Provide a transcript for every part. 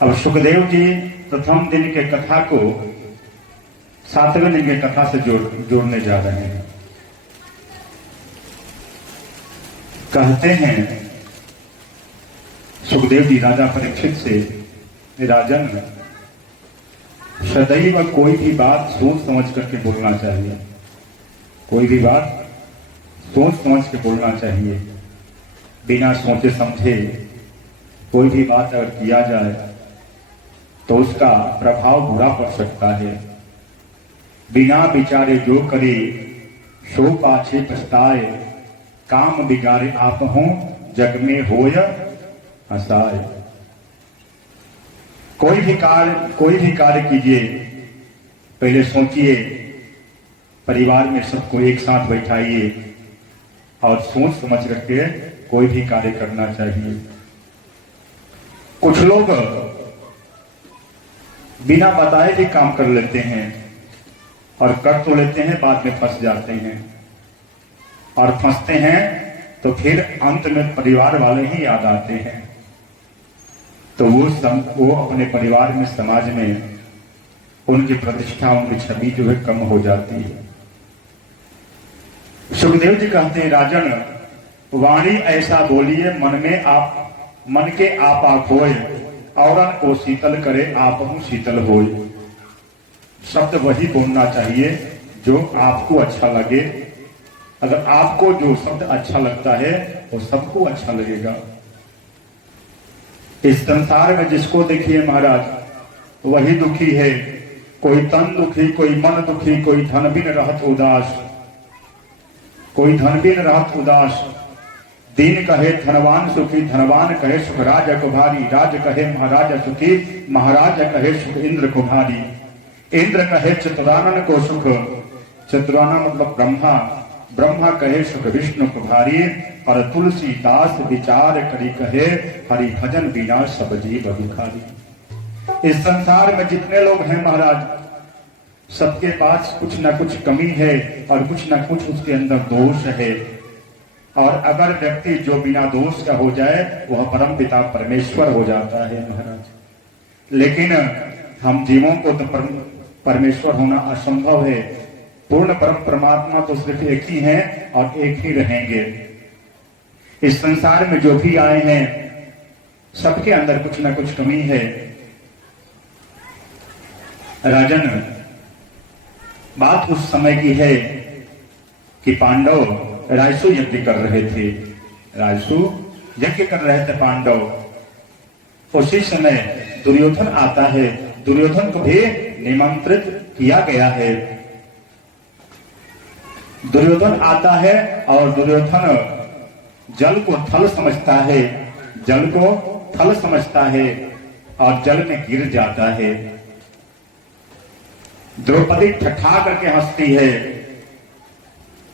अब सुखदेव जी प्रथम दिन के कथा को 7वें दिन के कथा से जोड़ने जा रहे हैं। कहते हैं सुखदेव जी राजा परीक्षित से, राजन सदैव कोई भी बात सोच समझ करके बोलना चाहिए। कोई भी बात सोच समझ के बोलना चाहिए। बिना सोचे समझे कोई भी बात अगर किया जाए तो उसका प्रभाव बुरा पड़ सकता है। बिना विचारे जो करे सो पाछे पछताए, काम बिगाड़े आप हों जग में होय हंसाए। कोई भी कार्य कीजिए, पहले सोचिए, परिवार में सबको एक साथ बैठाइए और सोच समझ करके कोई भी कार्य करना चाहिए। कुछ लोग बिना बताए भी काम कर लेते हैं और कर तो लेते हैं, बाद में फंस जाते हैं और फंसते हैं तो फिर अंत में परिवार वाले ही याद आते हैं। तो वो अपने परिवार में, समाज में उनकी प्रतिष्ठा, उनकी छवि जो है कम हो जाती है। सुखदेव जी कहते हैं, राजन वाणी ऐसा बोलिए मन के आप होय, औरन को शीतल करे आप हूं शीतल होय। शब्द वही बोलना चाहिए जो आपको अच्छा लगे। अगर आपको जो शब्द अच्छा लगता है वो सबको अच्छा लगेगा। इस संसार में जिसको देखिए महाराज वही दुखी है। कोई तन दुखी, कोई मन दुखी, कोई धन बिन रहत उदास, कोई धन बिन रहत उदास। दीन कहे धनवान सुखी, धनवान कहे सुख राज कुभारी, राज कहे महाराज सुखी, महाराज कहे सुख इंद्र कुभारी। इंद्र कहे चतुरानन को सुख, चतुरानन मतलब ब्रह्मा, ब्रह्मा कहे सुख विष्णु कुभारी। और तुलसीदास विचार करी कहे, हरि भजन बिना सब जीव भिखारी। इस संसार में जितने लोग हैं महाराज, सबके पास कुछ ना कुछ कमी है और कुछ ना कुछ उसके अंदर दोष है। और अगर व्यक्ति जो बिना दोष का हो जाए वह परम पिता परमेश्वर हो जाता है महाराज। लेकिन हम जीवों को तो परमेश्वर होना असंभव है। पूर्ण परम परमात्मा तो सिर्फ एक ही है और एक ही रहेंगे। इस संसार में जो भी आए हैं सबके अंदर कुछ ना कुछ कमी है। राजन बात उस समय की है कि पांडव राजसू यज्ञ कर रहे थे। राजसू यज्ञ कर रहे थे पांडव। उसी समय दुर्योधन आता है। दुर्योधन को भी निमंत्रित किया गया है। दुर्योधन आता है और दुर्योधन जल को थल समझता है, जल को थल समझता है और जल में गिर जाता है। द्रौपदी ठठा करके हंसती है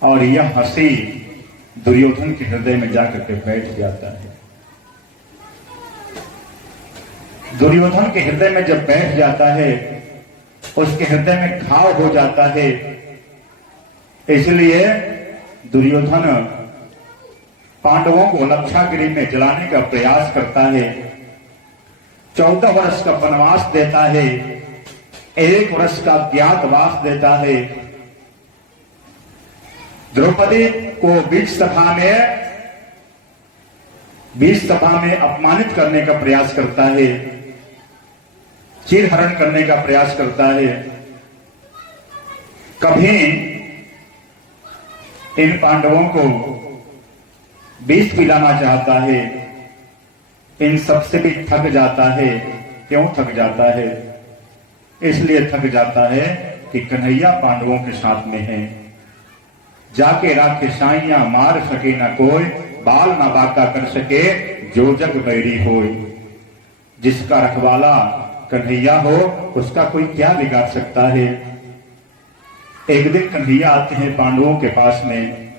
और यह हंसी दुर्योधन के हृदय में जाकर के बैठ जाता है। दुर्योधन के हृदय में जब बैठ जाता है उसके हृदय में घाव हो जाता है। इसलिए दुर्योधन पांडवों को लक्षागिरी में जलाने का प्रयास करता है। 14 वर्ष का वनवास देता है, 1 वर्ष का ज्ञातवास देता है। द्रौपदी को बीच सभा में अपमानित करने का प्रयास करता है, चीरहरण करने का प्रयास करता है। कभी इन पांडवों को विष पिलाना चाहता है। इन सबसे भी थक जाता है। क्यों थक जाता है? इसलिए थक जाता है कि कन्हैया पांडवों के साथ में है। जाके राखे साइयां मार सके न कोई, बाल न बाका कर सके जो जग बैरी होय। जिसका रखवाला कन्हैया हो उसका कोई क्या बिगाड़ सकता है। एक दिन कन्हैया आते हैं पांडवों के पास में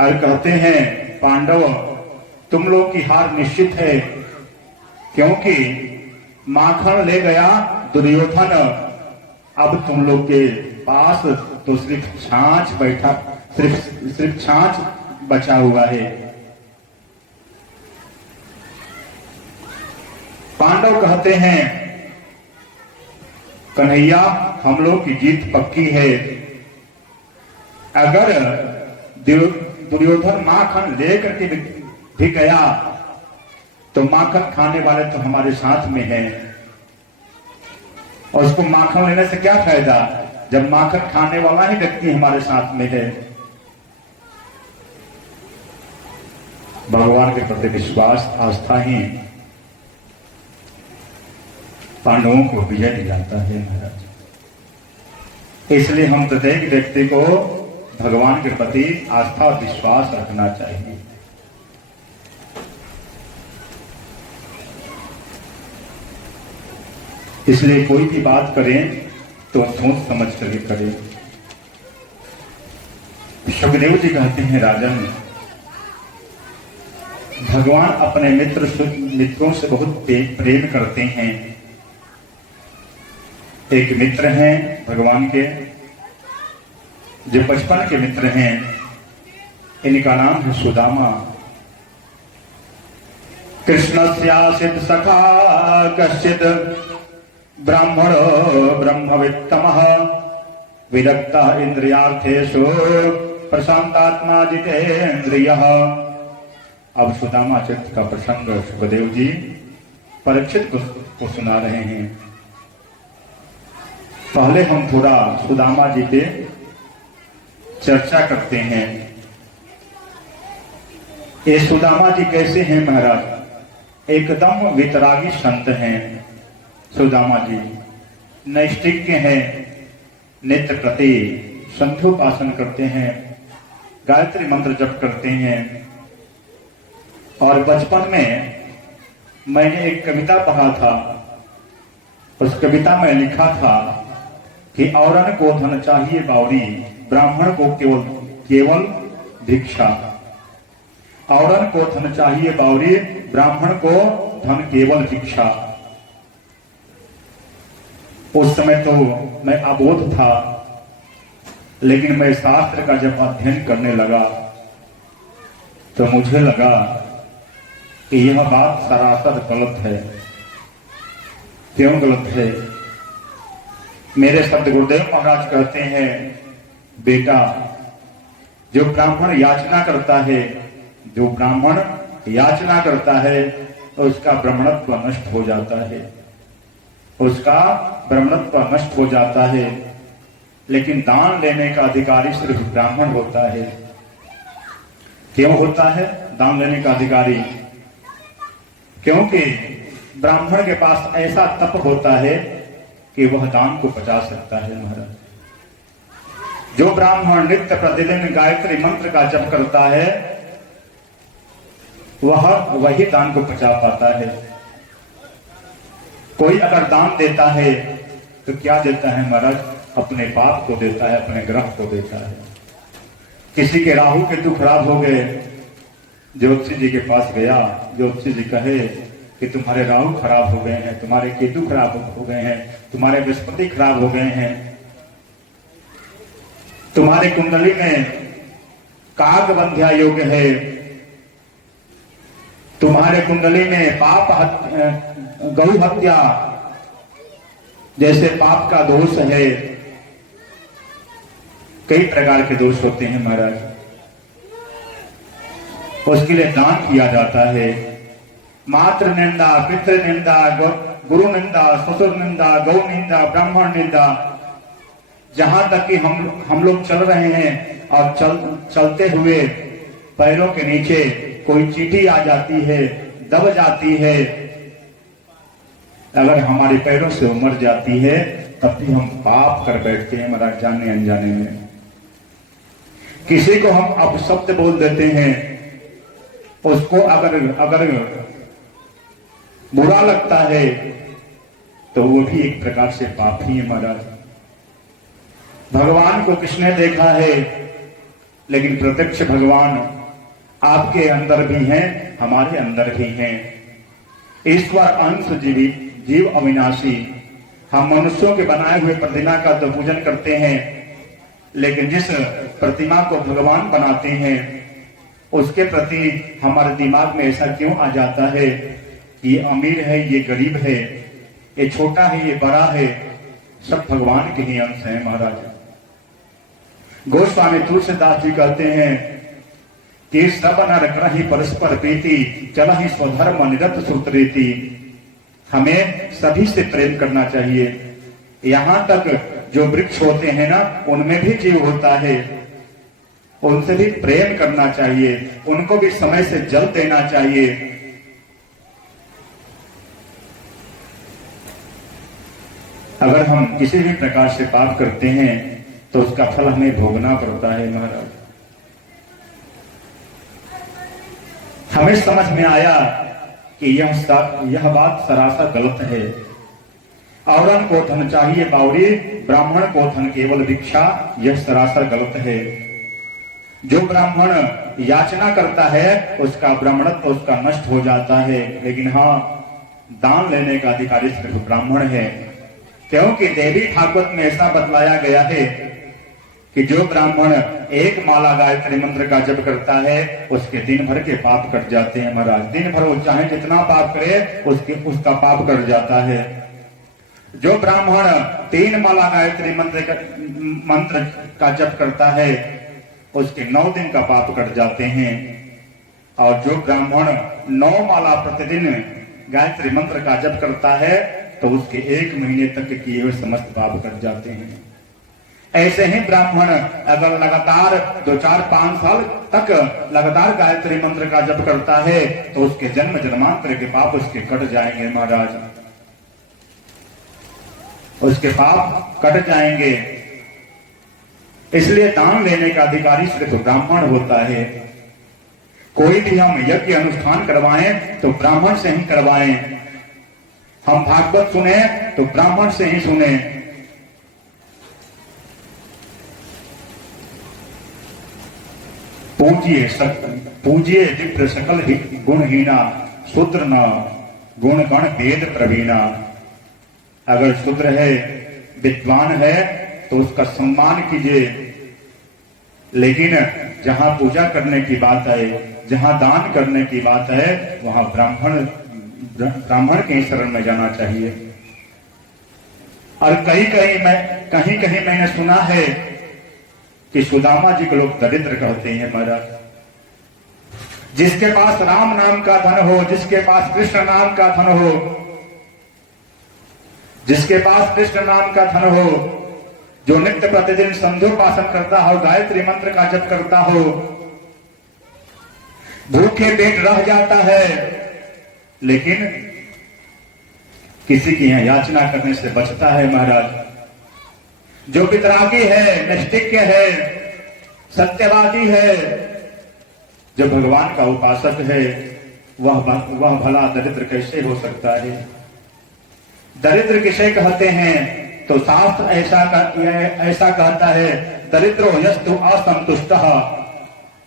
और कहते हैं, पांडव तुम लोग की हार निश्चित है, क्योंकि माखन ले गया दुर्योधन। अब तुम लोग के पास तो सिर्फ छाछ बैठा, सिर्फ छाछ बचा हुआ है। पांडव कहते हैं कन्हैया हम लोग की जीत पक्की है, अगर दुर्योधन माखन लेकर के भी गया तो माखन खाने वाले तो हमारे साथ में हैं, और उसको माखन लेने से क्या फायदा जब माखन खाने वाला ही व्यक्ति हमारे साथ में है। भगवान के प्रति विश्वास आस्था ही पांडवों को विजय दिलाता है महाराज। इसलिए हम प्रत्येक व्यक्ति को भगवान के प्रति आस्था और विश्वास रखना चाहिए। इसलिए कोई भी बात करें तो सोच समझ कर करें। सुखदेव जी कहते हैं राजन, भगवान अपने मित्रों से बहुत प्रेम करते हैं। एक मित्र हैं भगवान के जो बचपन के मित्र हैं, इनका नाम है सुदामा। कृष्णस्यासित सखा कश्चित ब्राह्मणो ब्रह्मवित्तमः विरक्तः इंद्रियार्थेषु प्रशांतात्मा जितेन्द्रियः। अब सुदामा चरित्र का प्रसंग सुखदेव जी परीक्षित को सुना रहे हैं। पहले हम थोड़ा सुदामा जी पे चर्चा करते हैं। ये सुदामा जी कैसे हैं महाराज? एकदम वितरागी संत हैं सुदामा जी। नैष्ठिज्ञ हैं, नित्य प्रति संध्योपासन करते हैं, गायत्री मंत्र जप करते हैं। और बचपन में मैंने एक कविता पढ़ा था, उस कविता में लिखा था कि औरन को धन चाहिए बावरी, ब्राह्मण को केवल भिक्षा। औरन को धन चाहिए बावरी, ब्राह्मण को धन केवल भिक्षा। उस समय तो मैं अबोध था, लेकिन मैं शास्त्र का जब अध्ययन करने लगा तो मुझे लगा कि यह बात सरासर गलत है। क्यों गलत है? मेरे शब्द गुरुदेव महाराज कहते हैं, बेटा जो ब्राह्मण याचना करता है, जो ब्राह्मण याचना करता है तो उसका ब्राह्मणत्व नष्ट हो जाता है, उसका ब्राह्मणत्व नष्ट हो जाता है। लेकिन दान लेने का अधिकारी सिर्फ ब्राह्मण होता है। क्यों होता है दान लेने का अधिकारी? क्योंकि ब्राह्मण के पास ऐसा तप होता है कि वह दान को पचा सकता है महाराज। जो ब्राह्मण नित्य प्रतिदिन गायत्री मंत्र का जप करता है वही दान को पचा पाता है। कोई अगर दान देता है तो क्या देता है महाराज? अपने पाप को देता है, अपने ग्रह को देता है। किसी के राहु केतु खराब हो गए, ज्योतिषी जी के पास गया, ज्योतिषी जी कहे कि तुम्हारे राहु खराब हो गए हैं, तुम्हारे केतु खराब हो गए हैं, तुम्हारे बृहस्पति खराब हो गए हैं, तुम्हारे कुंडली में काग बंध्या योग है, तुम्हारे कुंडली में गौ हत्या जैसे पाप का दोष है। कई प्रकार के दोष होते हैं महाराज, उसके लिए दान किया जाता है। मातृ निंदा, पितृ निंदा, गुरु निंदा, ससुर निंदा, गौ निंदा, ब्राह्मण निंदा, जहां तक कि हम लोग चल रहे हैं और चलते हुए पैरों के नीचे कोई चींटी आ जाती है, दब जाती है, अगर हमारे पैरों से उमड़ जाती है तब भी हम पाप कर बैठते हैं महाराज, जाने अनजाने में। किसी को हम अपशब्द बोल देते हैं, उसको अगर बुरा लगता है तो वो भी एक प्रकार से पाप ही है महाराज। भगवान को किसने देखा है? लेकिन प्रत्यक्ष भगवान आपके अंदर भी हैं, हमारे अंदर भी हैं। ईश्वर अंश जीव अविनाशी। हम मनुष्यों के बनाए हुए प्रतिमा का तो पूजन करते हैं, लेकिन जिस प्रतिमा को भगवान बनाते हैं उसके प्रति हमारे दिमाग में ऐसा क्यों आ जाता है ये अमीर है, ये गरीब है, ये छोटा है, ये बड़ा है, सब भगवान के ही अंश है महाराज। गोस्वामी तुलसीदास जी कहते हैं कि सब नर करहि परस्पर प्रीति, चलहि स्वधर्म निरत सुतरीति। हमें सभी से प्रेम करना चाहिए। यहां तक जो वृक्ष होते हैं ना, उनमें भी जीव होता है, उनसे भी प्रेम करना चाहिए, उनको भी समय से जल देना चाहिए। अगर हम किसी भी प्रकार से पाप करते हैं तो उसका फल हमें भोगना पड़ता है महाराज। हमें समझ में आया कि यह बात सरासर गलत है। औरन को धन चाहिए बावरी, ब्राह्मण को धन केवल भिक्षा, यह सरासर गलत है। जो ब्राह्मण याचना करता है उसका ब्राह्मणत्व उसका नष्ट हो जाता है, लेकिन हाँ, दान लेने का अधिकारी सिर्फ ब्राह्मण है। क्योंकि देवी ठाकुर में ऐसा बतलाया गया है कि जो ब्राह्मण एक माला गायत्री मंत्र का जप करता है उसके दिन भर के पाप कट जाते हैं महाराज। दिन भर वो चाहे जितना पाप करे उसका पाप कट जाता है। जो ब्राह्मण 3 माला गायत्री मंत्र का जप करता है उसके 9 दिन का पाप कट जाते हैं। और जो ब्राह्मण 9 माला प्रतिदिन गायत्री मंत्र का जप करता है तो उसके 1 महीने तक किए हुए समस्त पाप कट जाते हैं। ऐसे ही ब्राह्मण अगर लगातार 2, 4, 5 साल तक लगातार गायत्री मंत्र का जप करता है तो उसके जन्म जन्मांतर के पाप उसके कट जाएंगे महाराज, उसके पाप कट जाएंगे। इसलिए दान लेने का अधिकारी सिर्फ ब्राह्मण होता है। कोई भी हम यज्ञ अनुष्ठान करवाएं तो ब्राह्मण से ही करवाएं। हम भागवत सुने तो ब्राह्मण से ही सुने। पूजिए विप्र सकल गुणहीना, शूद्र न गुण गण वेद प्रवीणा। अगर शूद्र है, विद्वान है तो उसका सम्मान कीजिए, लेकिन जहां पूजा करने की बात है, जहां दान करने की बात है, वहां ब्राह्मण के शरण में जाना चाहिए। और कहीं कहीं मैंने सुना है कि सुदामा जी को लोग दरिद्र कहते हैं महाराज। जिसके पास राम नाम का धन हो, जिसके पास कृष्ण नाम का धन हो, जिसके पास कृष्ण नाम का धन हो, जो नित्य प्रतिदिन संध्योपासन करता हो, गायत्री मंत्र का जप करता हो, भूखे पेट रह जाता है, लेकिन किसी की यहां याचना करने से बचता है महाराज। जो वितरागी है, नैष्ठिक्य है, सत्यवादी है, जो भगवान का उपासक है, वह भला दरिद्र कैसे हो सकता है? दरिद्र किसे कहते हैं? तो शास्त्र ऐसा कहता है, दरिद्रो यस्तु असंतुष्ट।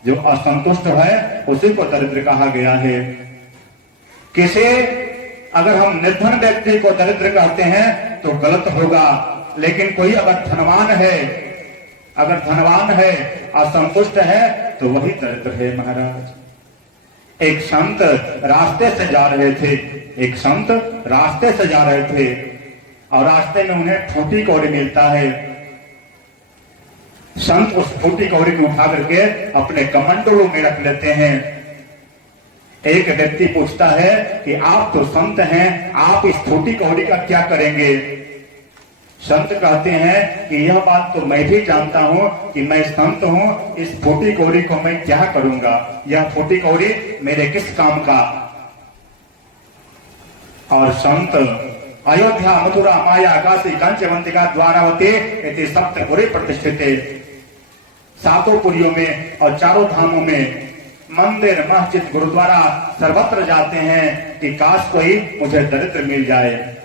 जो असंतुष्ट है उसी को दरिद्र कहा गया है। किसे अगर हम निर्धन व्यक्ति को दरिद्र कहते हैं तो गलत होगा, लेकिन कोई अगर धनवान है, असंतुष्ट है, तो वही दरिद्र है महाराज। एक संत रास्ते से जा रहे थे और रास्ते में उन्हें फूटी कौड़ी मिलता है। संत उस फूटी कौड़ी को उठा करके अपने कमंडलों में रख लेते हैं। एक व्यक्ति पूछता है कि आप तो संत हैं, आप इस फूटी कौड़ी का क्या करेंगे? संत कहते हैं कि यह बात तो मैं भी जानता हूं कि मैं संत हूं, इस फूटी कौड़ी को मैं क्या करूंगा? यह फूटी कौड़ी मेरे किस काम का? और संत अयोध्या, मथुरा, माया, काशी, कांचवंतिका, द्वारावती इति सप्तपुरी प्रतिष्ठिते। 7 पुरियों में और 4 धामों में मंदिर, मस्जिद, गुरुद्वारा सर्वत्र जाते हैं कि काश कोई मुझे दरिद्र मिल जाए,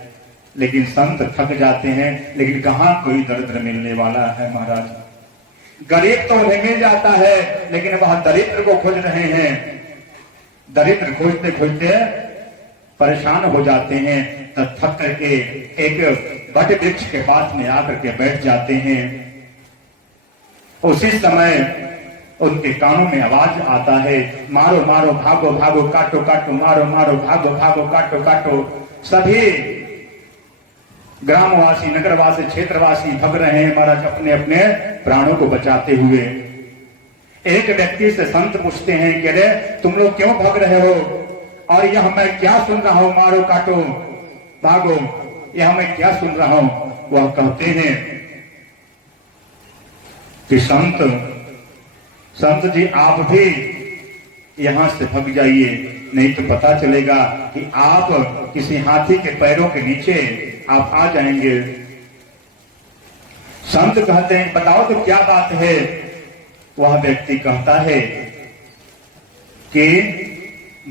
लेकिन संत थक जाते हैं। लेकिन कहां कोई दरिद्र मिलने वाला है महाराज। गरीब तो उन्हें मिल जाता है, लेकिन वह दरिद्र को खोज रहे हैं। दरिद्र खोजते खोजते परेशान हो जाते हैं, तब थक करके एक बट वृक्ष के पास में आकर के बैठ जाते हैं। उसी समय उनके कानों में आवाज आता है, मारो मारो भागो भागो काटो काटो, मारो मारो भागो भागो काटो काटो। सभी ग्रामवासी, नगरवासी, क्षेत्रवासी भग रहे हैं महाराज अपने अपने प्राणों को बचाते हुए। एक व्यक्ति से संत पूछते हैं कि अरे तुम लोग क्यों भग रहे हो, और यह मैं क्या सुन रहा हूं, मारो काटो भागो, यह मैं क्या सुन रहा हूं। वह कहते हैं कि संत जी आप भी यहां से भग जाइए, नहीं तो पता चलेगा कि आप किसी हाथी के पैरों के नीचे आप आ जाएंगे। संत कहते हैं बताओ तो क्या बात है। वह व्यक्ति कहता है कि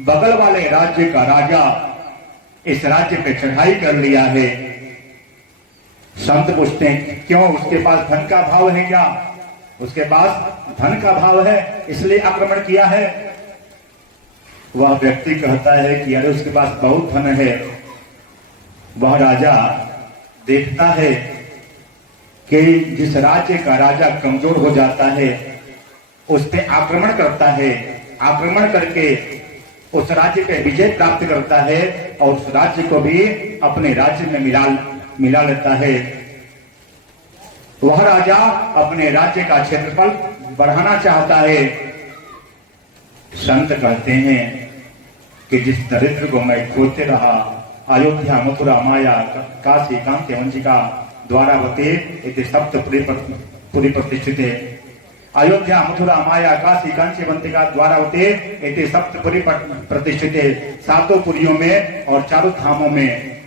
बगल वाले राज्य का राजा इस राज्य पे चढ़ाई कर लिया है। संत पूछते हैं क्यों, उसके पास धन का भाव है क्या? उसके पास धन का भाव है इसलिए आक्रमण किया है। वह व्यक्ति कहता है कि अरे उसके पास बहुत धन है। वह राजा देखता है कि जिस राज्य का राजा कमजोर हो जाता है उस पे आक्रमण करता है, आक्रमण करके उस राज्य पे विजय प्राप्त करता है और उस राज्य को भी अपने राज्य में मिला लेता है। वह राजा अपने राज्य का क्षेत्रफल बढ़ाना चाहता है। संत कहते हैं कि जिस दरिद्र को मैं खोजते रहा, अयोध्या मथुरा माया काशी कांति वंचिका द्वारावती इति सप्तपुरी प्रतिष्ठिते। अयोध्या मथुरा माया काशी कांची वंतिका द्वारावती इति सप्तपुरी प्रतिष्ठिते। सातों पुरियों में और चारों धामों में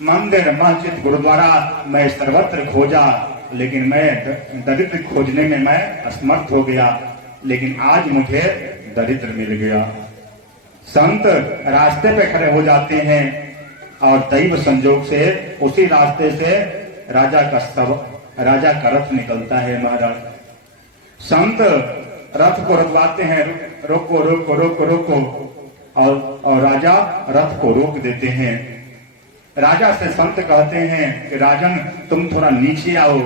मंदिर मस्जिद गुरुद्वारा मैं सर्वत्र खोजा, लेकिन मैं दरिद्र खोजने में मैं असमर्थ हो गया, लेकिन आज मुझे दरिद्र मिल गया। संत रास्ते पे खड़े हो जाते हैं और दैव संजोग से उसी रास्ते से राजा का रथ निकलता है महाराज। संत रथ को रुकवाते हैं, रोको रोको रोको रोको, और राजा रथ को रोक देते हैं। राजा से संत कहते हैं कि राजन तुम थोड़ा नीचे आओ।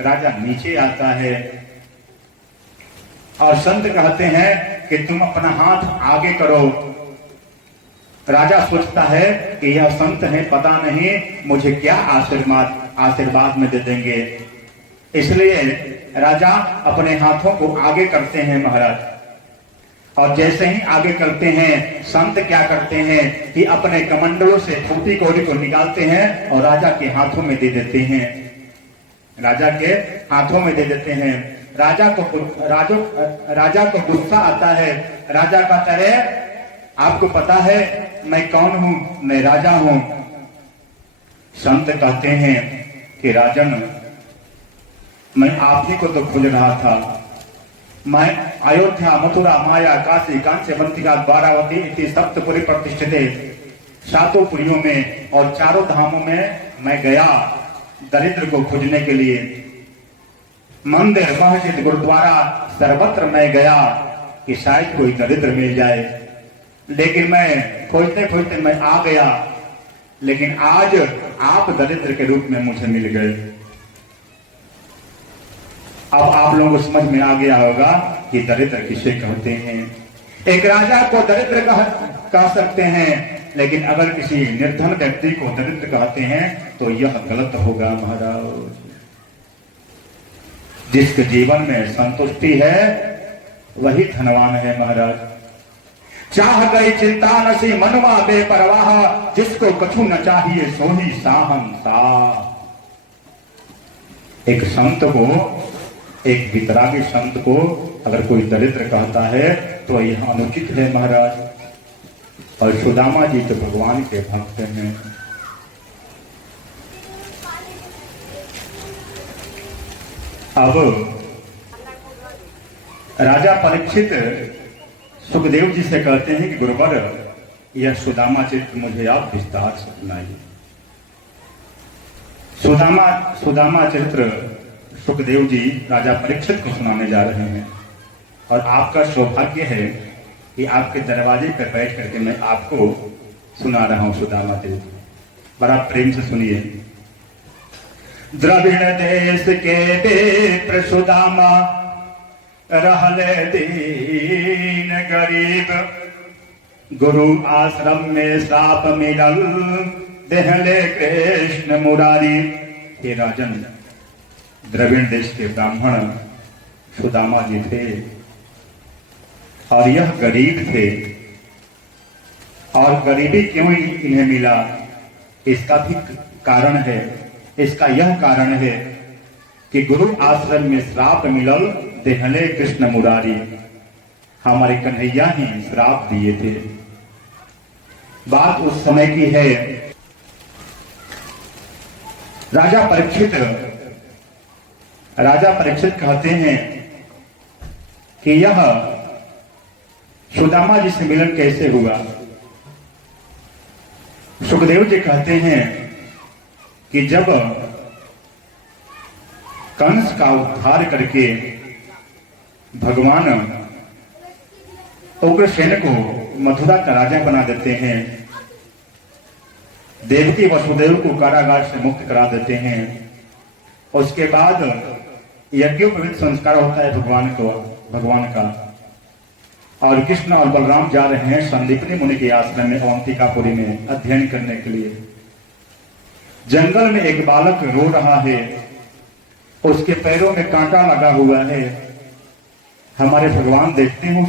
राजा नीचे आता है और संत कहते हैं कि तुम अपना हाथ आगे करो। राजा सोचता है कि यह संत है, पता नहीं मुझे क्या आशीर्वाद में दे देंगे, इसलिए राजा अपने हाथों को आगे करते हैं महाराज। और जैसे ही आगे करते हैं संत क्या करते हैं कि अपने कमंडलों से फूटी कौड़ी को निकालते हैं और राजा के हाथों में दे देते हैं। राजा के हाथों में दे देते हैं। राजा को गुस्सा आता है। राजा कहता है आपको पता है मैं कौन हूं, मैं राजा हूं। संत कहते हैं कि राजन मैं आप ही को तो खोज रहा था। मैं अयोध्या मथुरा माया काशी कांची वंतिका द्वारावती इति सप्तपुरी प्रतिष्ठिते। सातों पुरियों में और चारों धामों में मैं गया दरिद्र को खोजने के लिए। मंदिर मस्जिद गुरुद्वारा सर्वत्र मैं गया कि शायद कोई दरिद्र मिल जाए, लेकिन मैं खोजते खोजते मैं आ गया, लेकिन आज आप दरिद्र के रूप में मुझे मिल गए। अब आप लोगों को समझ में आ गया होगा कि दरिद्र किसे कहते हैं। एक राजा को दरिद्र कह सकते हैं, लेकिन अगर किसी निर्धन व्यक्ति को दरिद्र कहते हैं तो यह गलत होगा महाराज। जिसके जीवन में संतुष्टि है वही धनवान है महाराज। चाह गई चिंता नसी मनवा बेपरवाह, जिसको कछु न चाहिए सो ही साहंसा। एक संत को, एक वितरागी संत को अगर कोई दरिद्र कहता है तो यह अनुचित है महाराज। और सुदामा जी तो भगवान के भक्त हैं। अब राजा परीक्षित सुखदेव जी से कहते हैं कि गुरुवर यह सुदामा चरित्र मुझे आप विस्तार से सुनाइए। सुदामा चरित्र सुखदेव जी राजा परीक्षित को सुनाने जा रहे हैं। और आपका सौभाग्य है कि आपके दरवाजे पर बैठ करके मैं आपको सुना रहा हूं सुदामा चरित्र। बड़ा प्रेम से सुनिए। द्रविड़ देश के विप्र सुदामा, रहले दीन गरीब, गुरु आश्रम में श्राप मिलल, देहले कृष्ण मुरारी। हे राजन, द्रविड़ देश के ब्राह्मण सुदामा जी थे और यह गरीब थे। और गरीबी क्यों इन्हें मिला, इसका भी कारण है। इसका यह कारण है कि गुरु आश्रम में श्राप मिलल, देहले कृष्ण मुरारी। हमारे कन्हैया ही श्राप दिए थे। बात उस समय की है, राजा परीक्षित कहते हैं कि यह सुदामा जी से मिलन कैसे हुआ। सुखदेव जी कहते हैं कि जब कंस का उद्धार करके भगवान उग्रसेन को मथुरा का राजा बना देते हैं, देवकी वसुदेव को कारागार से मुक्त करा देते हैं, उसके बाद यज्ञोपवीत संस्कार होता है भगवान का। और कृष्ण और बलराम जा रहे हैं संदीपनी मुनि के आश्रम में अवंतिकापुरी में अध्ययन करने के लिए। जंगल में एक बालक रो रहा है, उसके पैरों में कांटा लगा हुआ है। हमारे भगवान देखते हैं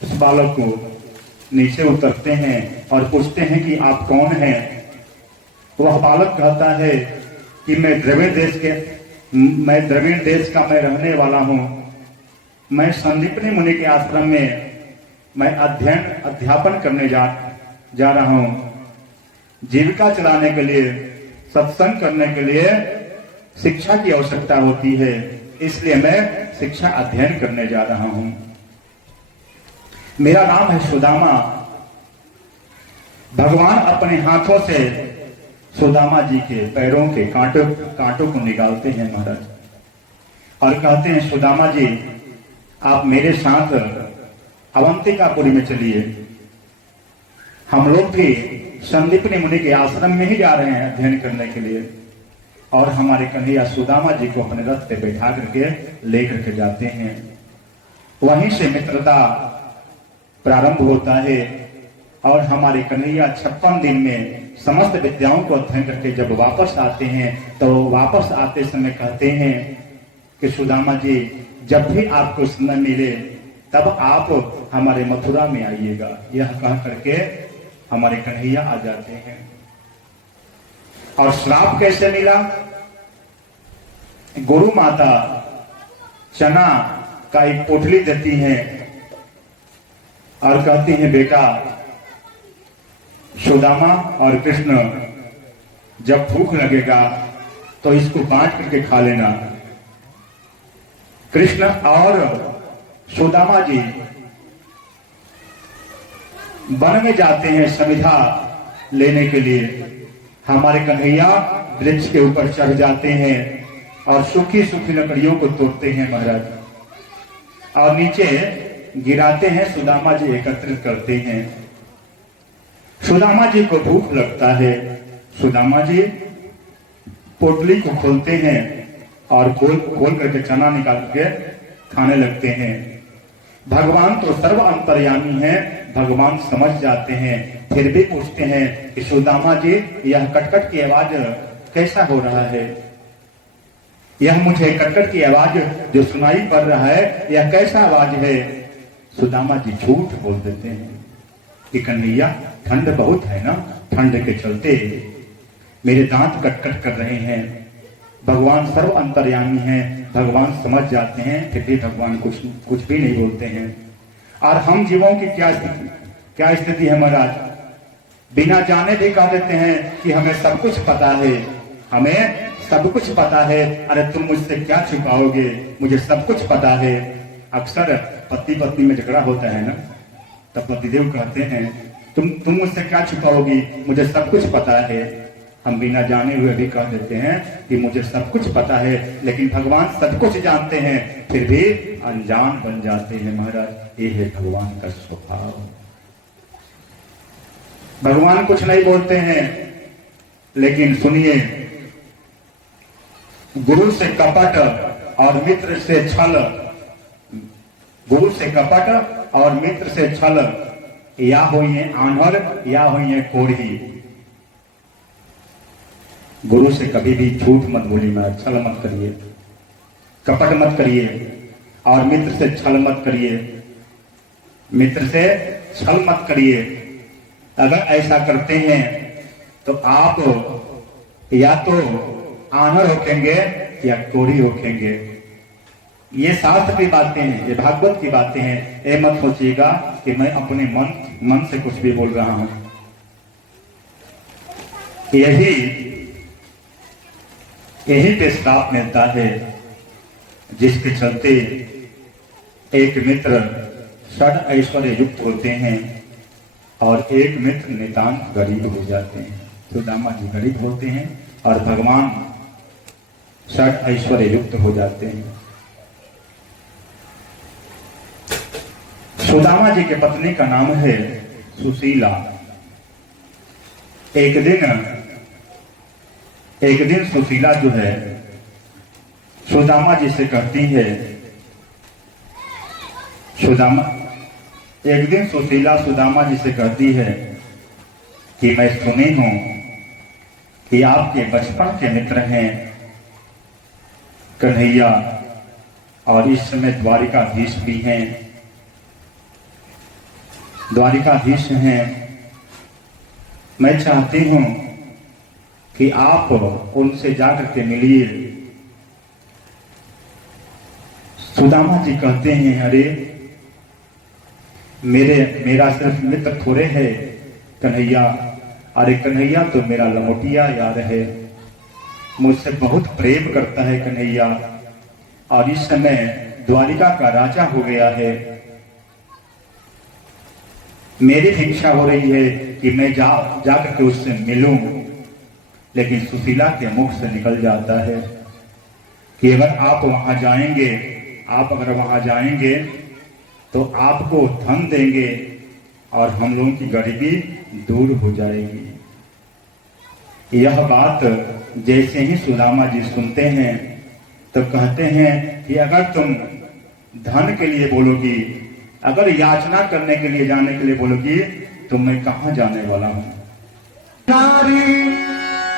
उस बालक को, नीचे उतरते हैं और पूछते हैं कि आप कौन हैं। वह बालक कहता है कि मैं द्रविड़ देश का मैं रहने वाला हूं। मैं संदीपनी मुनि के आश्रम में मैं अध्यापन करने जा रहा हूं। जीविका चलाने के लिए, सत्संग करने के लिए शिक्षा की आवश्यकता होती है, इसलिए मैं शिक्षा अध्ययन करने जा रहा हूं। मेरा नाम है सुदामा। भगवान अपने हाथों से सुदामा जी के पैरों के कांटों को निकालते हैं महाराज, और कहते हैं सुदामा जी आप मेरे साथ अवंतिकापुरी में चलिए। हम लोग भी संदीपनी मुनि के आश्रम में ही जा रहे हैं अध्ययन करने के लिए। और हमारे कन्हैया सुदामा जी को अपने रथ पे बैठा करके लेकर के जाते हैं। वहीं से मित्रता प्रारंभ होता है। और हमारे कन्हैया 56 दिन में समस्त विद्याओं को अध्ययन करके जब वापस आते हैं तो वापस आते समय कहते हैं कि सुदामा जी जब भी आपको समय मिले तब आप हमारे मथुरा में आइएगा। यह कह करके हमारे कन्हैया आ जाते हैं। और श्राप कैसे मिला? गुरु माता चना का एक पोटली देती हैं और कहती हैं बेटा सुदामा और कृष्ण जब भूख लगेगा तो इसको बांट करके खा लेना। कृष्ण और सुदामा जी वन में जाते हैं समिधा लेने के लिए। हमारे कन्हैया वृक्ष के ऊपर चढ़ जाते हैं और सूखी सूखी लकड़ियों को तोड़ते हैं महाराज, और नीचे गिराते हैं। सुदामा जी एकत्रित करते हैं। सुदामा जी को भूख लगता है। सुदामा जी पोटली को खोलते हैं और खोल करके चना निकाल के खाने लगते हैं। भगवान तो सर्व अंतर्यामी हैं, भगवान समझ जाते हैं, फिर भी पूछते हैं कि सुदामा जी यह कटकट की आवाज कैसा हो रहा है? यह मुझे कटकट की आवाज जो सुनाई पड़ रहा है यह कैसा आवाज है? सुदामा जी झूठ बोल देते हैं कि कन्हैया ठंड बहुत है ना, ठंड के चलते मेरे दांत कटकट कर रहे हैं। भगवान सर्व अंतर्यामी हैं, भगवान समझ जाते हैं, फिर भी भगवान कुछ भी नहीं बोलते हैं। और हम जीवों की क्या स्थिति है महाराज? बिना जाने भी कह देते हैं कि हमें सब कुछ पता है, हमें सब कुछ पता है। अरे तुम मुझसे क्या छुपाओगे, मुझे सब कुछ पता है। अक्सर पति पत्नी में झगड़ा होता है ना, तब पतिदेव कहते हैं तुम मुझसे क्या छुपाओगी, मुझे सब कुछ पता है। हम बिना जाने हुए भी कह देते हैं कि मुझे सब कुछ पता है, लेकिन भगवान सब कुछ जानते हैं, फिर भी अनजान बन जाते हैं महाराज। ये है भगवान का स्वभाव। भगवान कुछ नहीं बोलते हैं, लेकिन सुनिए, गुरु से कपट और मित्र से छल गुरु से कपट और मित्र से छल, या होइए आन्हर या होइए कोढ़ी। गुरु से कभी भी झूठ मत बोलिए, छल मत करिए, कपट मत करिए, और मित्र से छल मत करिए, मित्र से छल मत करिए। अगर ऐसा करते हैं तो आप या तो आन्हर होखेंगे या कोढ़ी होखेंगे। ये शास्त्र की बातें हैं, ये भागवत की बातें हैं। ये मत सोचिएगा कि मैं अपने मन से कुछ भी बोल रहा हूं। यही पे श्राप मिलता है, जिसके चलते एक मित्र षड ऐश्वर्य युक्त होते हैं और एक मित्र नितांत गरीब हो जाते हैं। सुदामा जी गरीब होते हैं और भगवान षड ऐश्वर्य युक्त हो जाते हैं। सुदामा जी के पत्नी का नाम है सुशीला। एक दिन सुशीला जो है सुदामा जी से कहती है, एक दिन सुशीला सुदामा जी से कहती है कि मैं सुनी हूं कि आपके बचपन के मित्र हैं कन्हैया, और इस समय द्वारिकाधीश भी हैं, द्वारिकाधीश हैं। मैं चाहती हूं कि आप उनसे जाकर के मिलिए। सुदामा जी कहते हैं, अरे मेरा सिर्फ मित्र थोड़े है कन्हैया, अरे कन्हैया तो मेरा लंगोटिया यार है, मुझसे बहुत प्रेम करता है कन्हैया, और इस समय द्वारिका का राजा हो गया है। मेरी भी इच्छा हो रही है कि मैं जाकर के उससे मिलूं, लेकिन सुशीला के मुख से निकल जाता है कि अगर आप वहां जाएंगे, आप अगर वहां जाएंगे तो आपको धन देंगे और हम लोगों की गरीबी दूर हो जाएगी। यह बात जैसे ही सुदामा जी सुनते हैं तो कहते हैं कि अगर तुम धन के लिए बोलोगी, अगर याचना करने के लिए जाने के लिए बोलोगी, तो मैं कहां जाने वाला हूं। नारी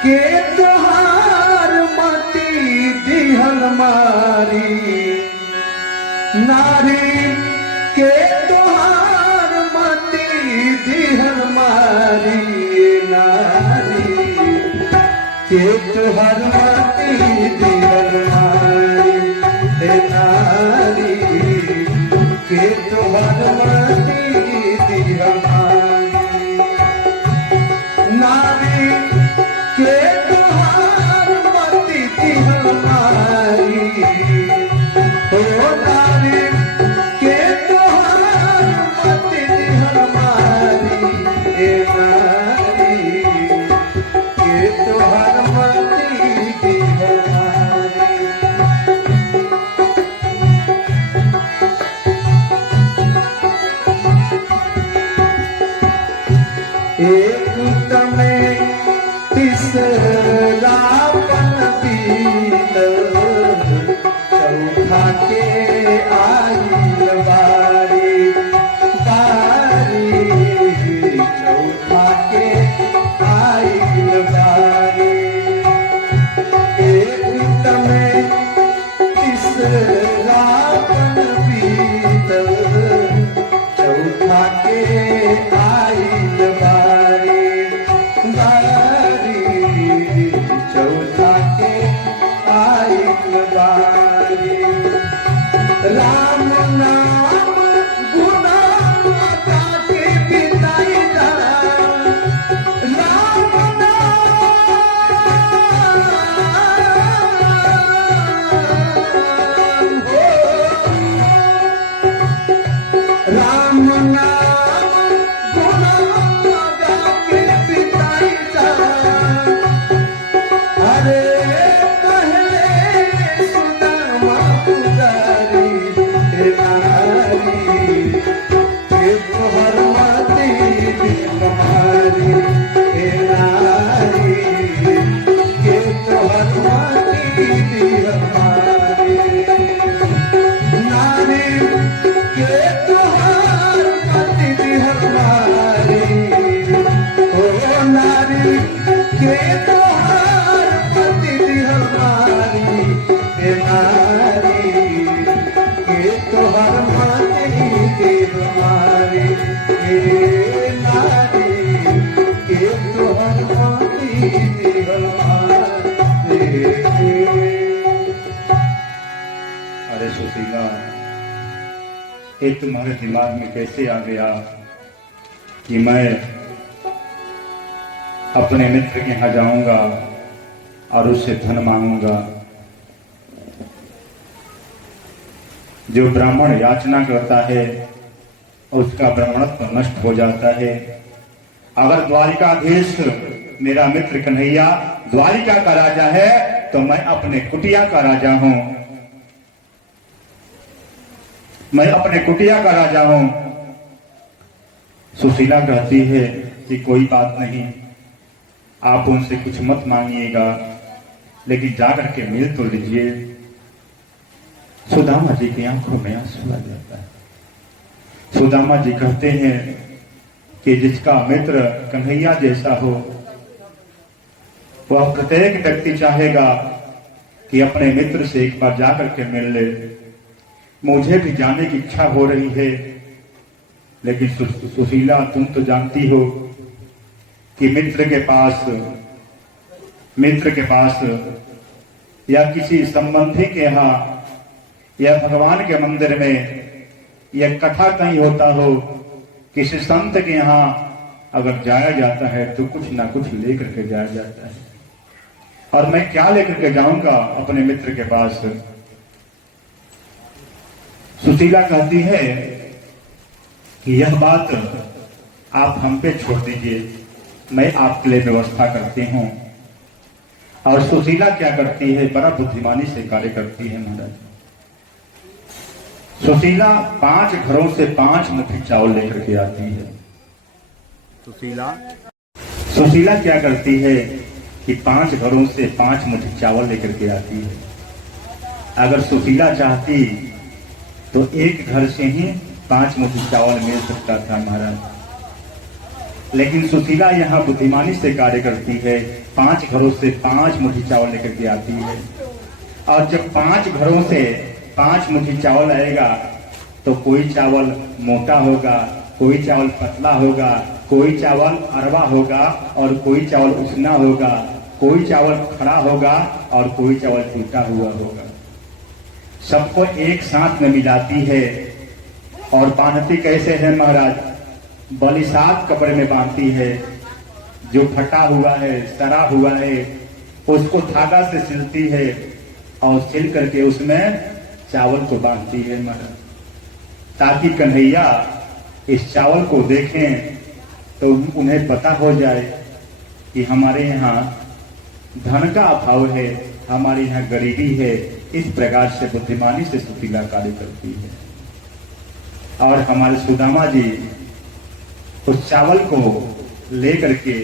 के त्योहार मती दिहल मारी, नारी के त्योहार मती दिहल मारी, नारी के त्योहार मती दिहल मारी, नारी के त्योहार मती दिहल मारी, नारी के त्योहार मती दिहल मारी, ओ नारी के त्योहार मती दिहल मारी, ए नारी के त्योहार मती दिहल मारी। एक तमे तीसरा पन बीतल, चौथा के आइल बारी, बारी चौथा के आइल बारी। एक तमे तीसरा पन बीतल, चौथा के आइल बारी, बारी अरे सुशीला, ये तुम्हारे दिमाग में कैसे आ गया कि मैं अपने मित्र के यहाँ जाऊंगा और उससे धन मांगूंगा? जो ब्राह्मण याचना करता है उसका ब्राह्मणत्व नष्ट हो जाता है। अगर द्वारिकाधीश मेरा मित्र कन्हैया द्वारिका का राजा है तो मैं अपने कुटिया का राजा हूं। मैं अपने कुटिया का राजा हूं। सुशीला कहती है कि कोई बात नहीं, आप उनसे कुछ मत मांगिएगा, लेकिन जाकर के मिल तो लीजिए। सुदामा जी की आंखों में आंसू आ जाता है। सुदामा जी कहते हैं कि जिसका मित्र कन्हैया जैसा हो, वह प्रत्येक व्यक्ति चाहेगा कि अपने मित्र से एक बार जाकर के मिल ले। मुझे भी जाने की इच्छा हो रही है, लेकिन सुशीला तुम तो जानती हो कि मित्र के पास या किसी संबंधी के यहाँ या भगवान के मंदिर में या कथा कहीं होता हो, किसी संत के यहाँ अगर जाया जाता है तो कुछ ना कुछ लेकर के जाया जाता है। और मैं क्या लेकर के जाऊंगा अपने मित्र के पास? सुशीला कहती है कि यह बात आप हम पे छोड़ दीजिए, मैं आपके लिए व्यवस्था करती हूं। और सुशीला क्या करती है? बड़ा बुद्धिमानी से कार्य करती है महाराज। सुशीला 5 घरों से 5 मुट्ठी चावल लेकर के आती है। सुशीला क्या करती है कि 5 घरों से 5 मुट्ठी चावल लेकर के आती है। अगर सुशीला चाहती तो एक घर से ही 5 मुट्ठी चावल मिल सकता था महाराज, लेकिन सुशीला यहाँ बुद्धिमानी से कार्य करती है। 5 घरों से 5 मुट्ठी चावल लेकर के आती है। और जब 5 घरों से 5 मुट्ठी चावल आएगा तो कोई चावल मोटा होगा, कोई चावल पतला होगा, कोई चावल अरवा होगा और कोई चावल उसना होगा, कोई चावल खड़ा होगा और कोई चावल टूटा हुआ होगा। सबको एक साथ में मिलाती है और बांधती कैसे है महाराज? बलिसात कपड़े में बांधती है। जो फटा हुआ है, सड़ा हुआ है, उसको धागा से सिलती है और सिल करके उसमें चावल को बांधती है महाराज, ताकि कन्हैया इस चावल को देखें तो उन्हें पता हो जाए कि हमारे यहाँ धन का अभाव है, हमारे यहाँ गरीबी है। इस प्रकार से बुद्धिमानी से सुशीला कार्य करती है। और हमारे सुदामा जी उस चावल को लेकर के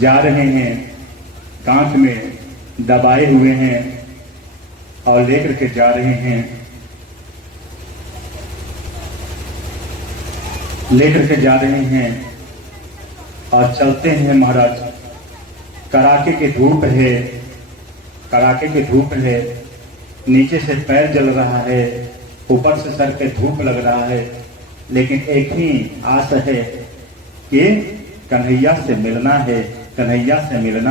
जा रहे हैं, कांच में दबाए हुए हैं और लेकर के जा रहे हैं। और चलते हैं महाराज। कड़ाके की धूप है, नीचे से पैर जल रहा है, ऊपर से सर पे धूप लग रहा है, लेकिन एक ही आस है कि कन्हैया से मिलना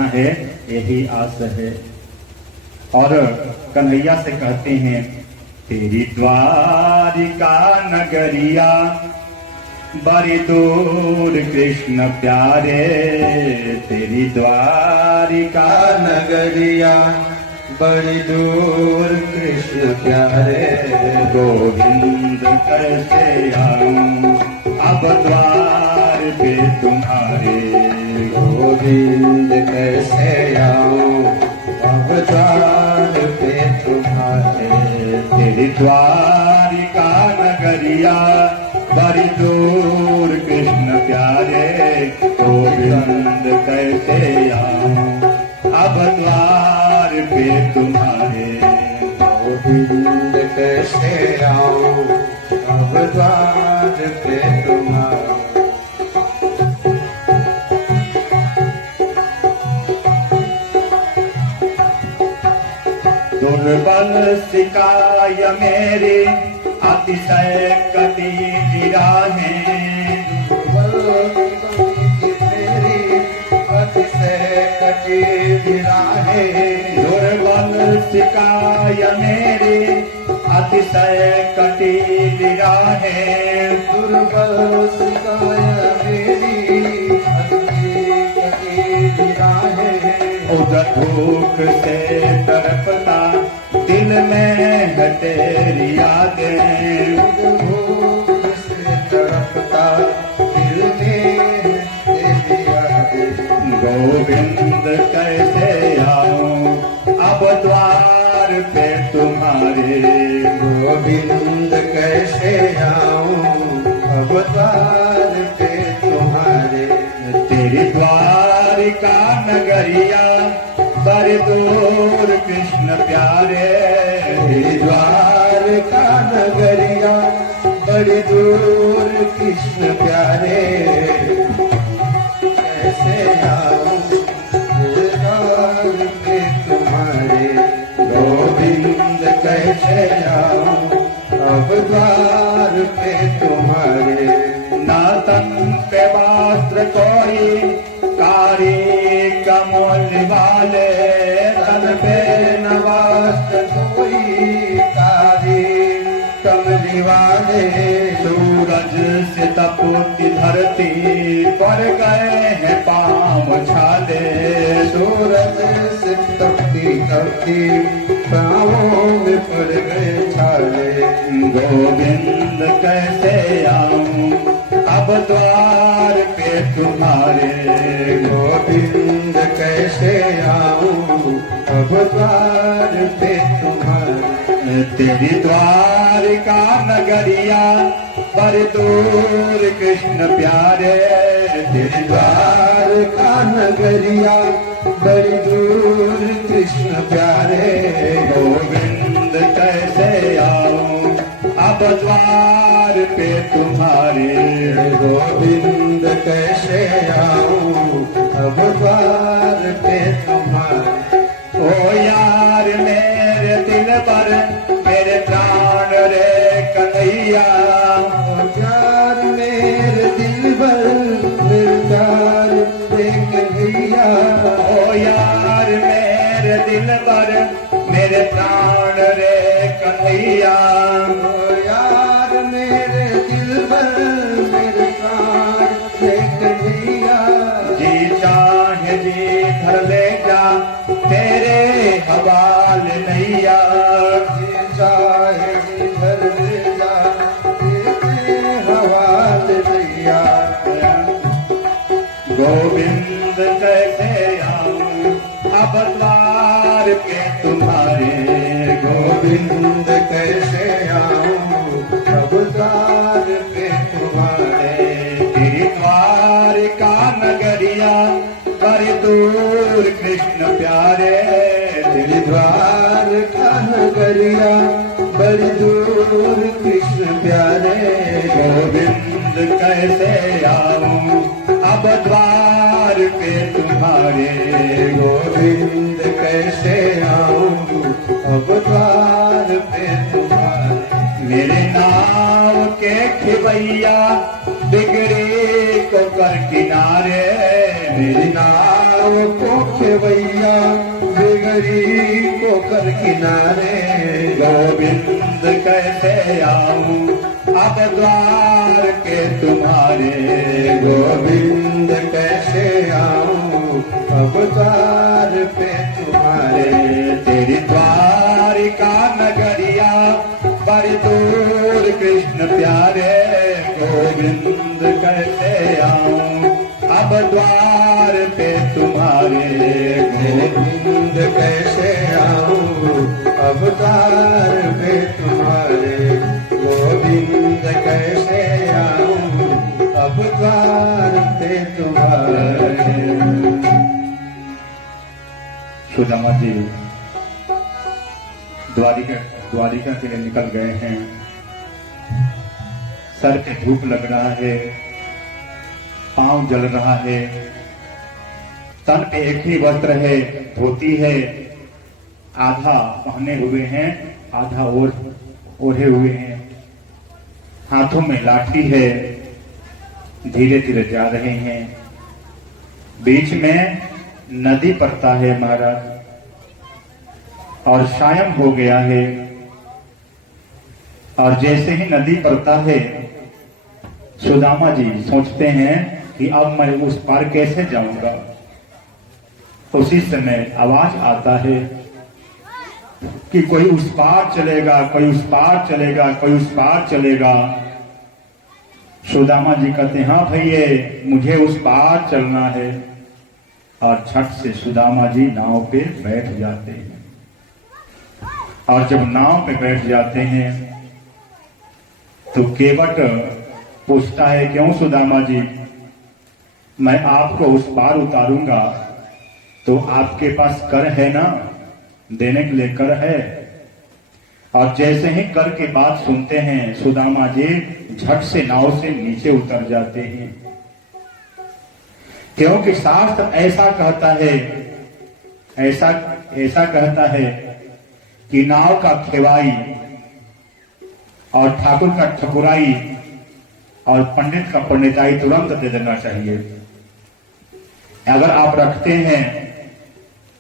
है, यही आस है। और कन्हैया से कहते हैं, तेरी द्वारिका नगरिया बड़ी दूर कृष्ण प्यारे, तेरी द्वारिका नगरिया बड़ी दूर कृष्ण प्यारे, गोविंद कैसे आऊं अब द्वार पे तुम्हारे, गोविंद कैसे आऊं अब द्वार पे तुम्हारे, तेरी द्वारिका नगरिया बड़ी दूर कृष्ण प्यारे, गोविंद कैसे आऊं अब द्वार पे तुम्हारे, गोविंद कैसे आऊं अब द्वार पे तुम्हारे। दुर्बल सिकाय मेरी अतिशय कटी निराहें, मेरी से कटी राहें दुर्बल सिकाय मेरी अतिशय कटी राहें दुर्बल सिकाय मेरी अति कटी राहें उधर भूख से तड़पता दिल में है तेरी यादें भूख से तड़पता दिल में तेरी यादें गोविंद कैसे आऊं अब द्वार पे तुम्हारे गोविंद कैसे आऊं अब द्वार पे तुम्हारे तेरी द्वारिका नगरिया बड़े दूर कृष्ण प्यारे तेरी द्वारका नगरिया बड़ी दूर कृष्ण प्यारे कैसे आऊं द्वार पे तुम्हारे गोविंद कैसे आऊं अब द्वार पे तुम्हारे ना तन पे वस्त्र कोई कारी कमल वाले तन पे न वस्त्र कोई कारी कमली वाले सूरज से तपती धरती पर गए हैं पाँव छाले सूरज से तपती तपती पाँवों में पड़ गए छाले गोविंद कैसे आऊं अब द्वार पे तुम्हारे गोविंद कैसे आऊं अब द्वार पे तुम्हारे तेरी द्वारिका नगरिया बड़े दूर कृष्ण प्यारे तेरी द्वारका नगरिया बड़ी दूर कृष्ण प्यारे गोविंद कैसे आऊं अब द्वार पे तुम्हारे गोविंद कैसे आऊं अब द्वार पे तुम्हारे ओ यार मेरे दिल पर मेरे प्राण रे कन्हैया प्यार मेरे दिल भर मेरे प्यार देख भैया ओ यार मेरे दिल पर मेरे प्राण रे कन्हैया ओ यार मेरे दिल भर मेरे प्राण देख भैया जी चाहे जी भर ले जा तेरे हवाले नैया चाहे भर ले जा तेरे हवाले भैया गोविंद कैसे आऊं अब द्वार पे तुम्हारे गोविंद कैसे आऊं अब द्वार पे तुम्हारे तेरी द्वारिका नगरिया बड़ी दूर कृष्ण प्यारे तेरी द्वारका नगरिया बड़ी दूर कृष्ण प्यारे गोविंद कैसे आऊं अब द्वार पे तुम्हारे गोविंद कैसे आऊं अब द्वार पे तुम्हारे मेरे नाव के खिवैया बिगड़ी को कर किनारे मेरी नाव को खेवैया बिगड़ी को कर किनारे गोविंद कैसे आऊं अब द्वार के तुम्हारे गोविंद कैसे आऊं अब द्वार पे तुम्हारे तेरी द्वारिका नगरिया बड़ी दूर कृष्ण प्यारे गोविंद कैसे आऊं अब द्वार पे तुम्हारे गोविंद कैसे आऊं अब द्वार पे तुम्हारे गोविंद कैसे आऊं अब द्वार पे तुम्हारे सुदामा जी द्वारिका के लिए निकल गए हैं। सर पे धूप लग रहा है, पांव जल रहा है, तन पे एक ही वस्त्र है, धोती है, आधा पहने हुए हैं, आधा ओढ़े हुए हैं, हाथों में लाठी है, धीरे धीरे जा रहे हैं। बीच में नदी पड़ता है महाराज, और शायम हो गया है। और जैसे ही नदी पड़ता है, सुदामा जी सोचते हैं कि अब मैं उस पार कैसे जाऊंगा। उसी समय आवाज आता है कि कोई उस पार चलेगा, कोई उस पार चलेगा, कोई उस पार चलेगा। सुदामा जी कहते हैं, हाँ भैया, मुझे उस पार चलना है। और झट से सुदामा जी नाव पे बैठ जाते हैं। और जब नाव पे बैठ जाते हैं तो केवट पूछता है, क्यों सुदामा जी, मैं आपको उस पार उतारूंगा तो आपके पास कर है ना, देने के लिए कर है। और जैसे ही कर की बात सुनते हैं, सुदामा जी झट से नाव से नीचे उतर जाते हैं, क्योंकि शास्त्र ऐसा कहता है, ऐसा कहता है कि नाव का खेवाई और ठाकुर का ठकुराई और पंडित का पंडिताई तुरंत दे देना चाहिए। अगर आप रखते हैं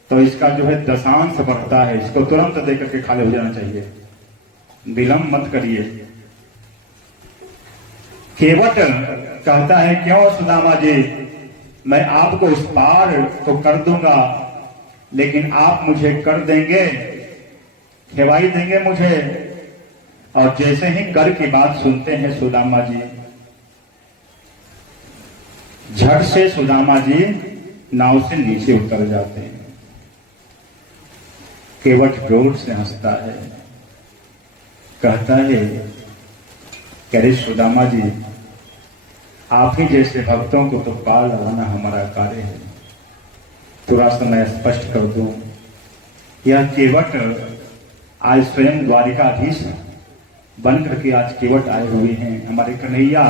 तो इसका जो है दशांश बढ़ता है, इसको तुरंत दे करके खाली हो जाना चाहिए, विलंब मत करिए। केवट कहता है, क्यों सुदामा जी, मैं आपको उस पार तो कर दूंगा, लेकिन आप मुझे कर देंगे, खेवाई देंगे मुझे। और जैसे ही कर की बात सुनते हैं सुदामा जी, झट से सुदामा जी नाव से नीचे उतर जाते हैं। केवट जोर से हंसता है, कहता है, कह रहे सुदामा जी, आप ही जैसे भक्तों को तो पार लगाना हमारा कार्य है। थोड़ा सा मैं स्पष्ट कर दूं, यह केवट आज स्वयं द्वारिकाधीश बन करके आज केवट आए हुए हैं, हमारे कन्हैया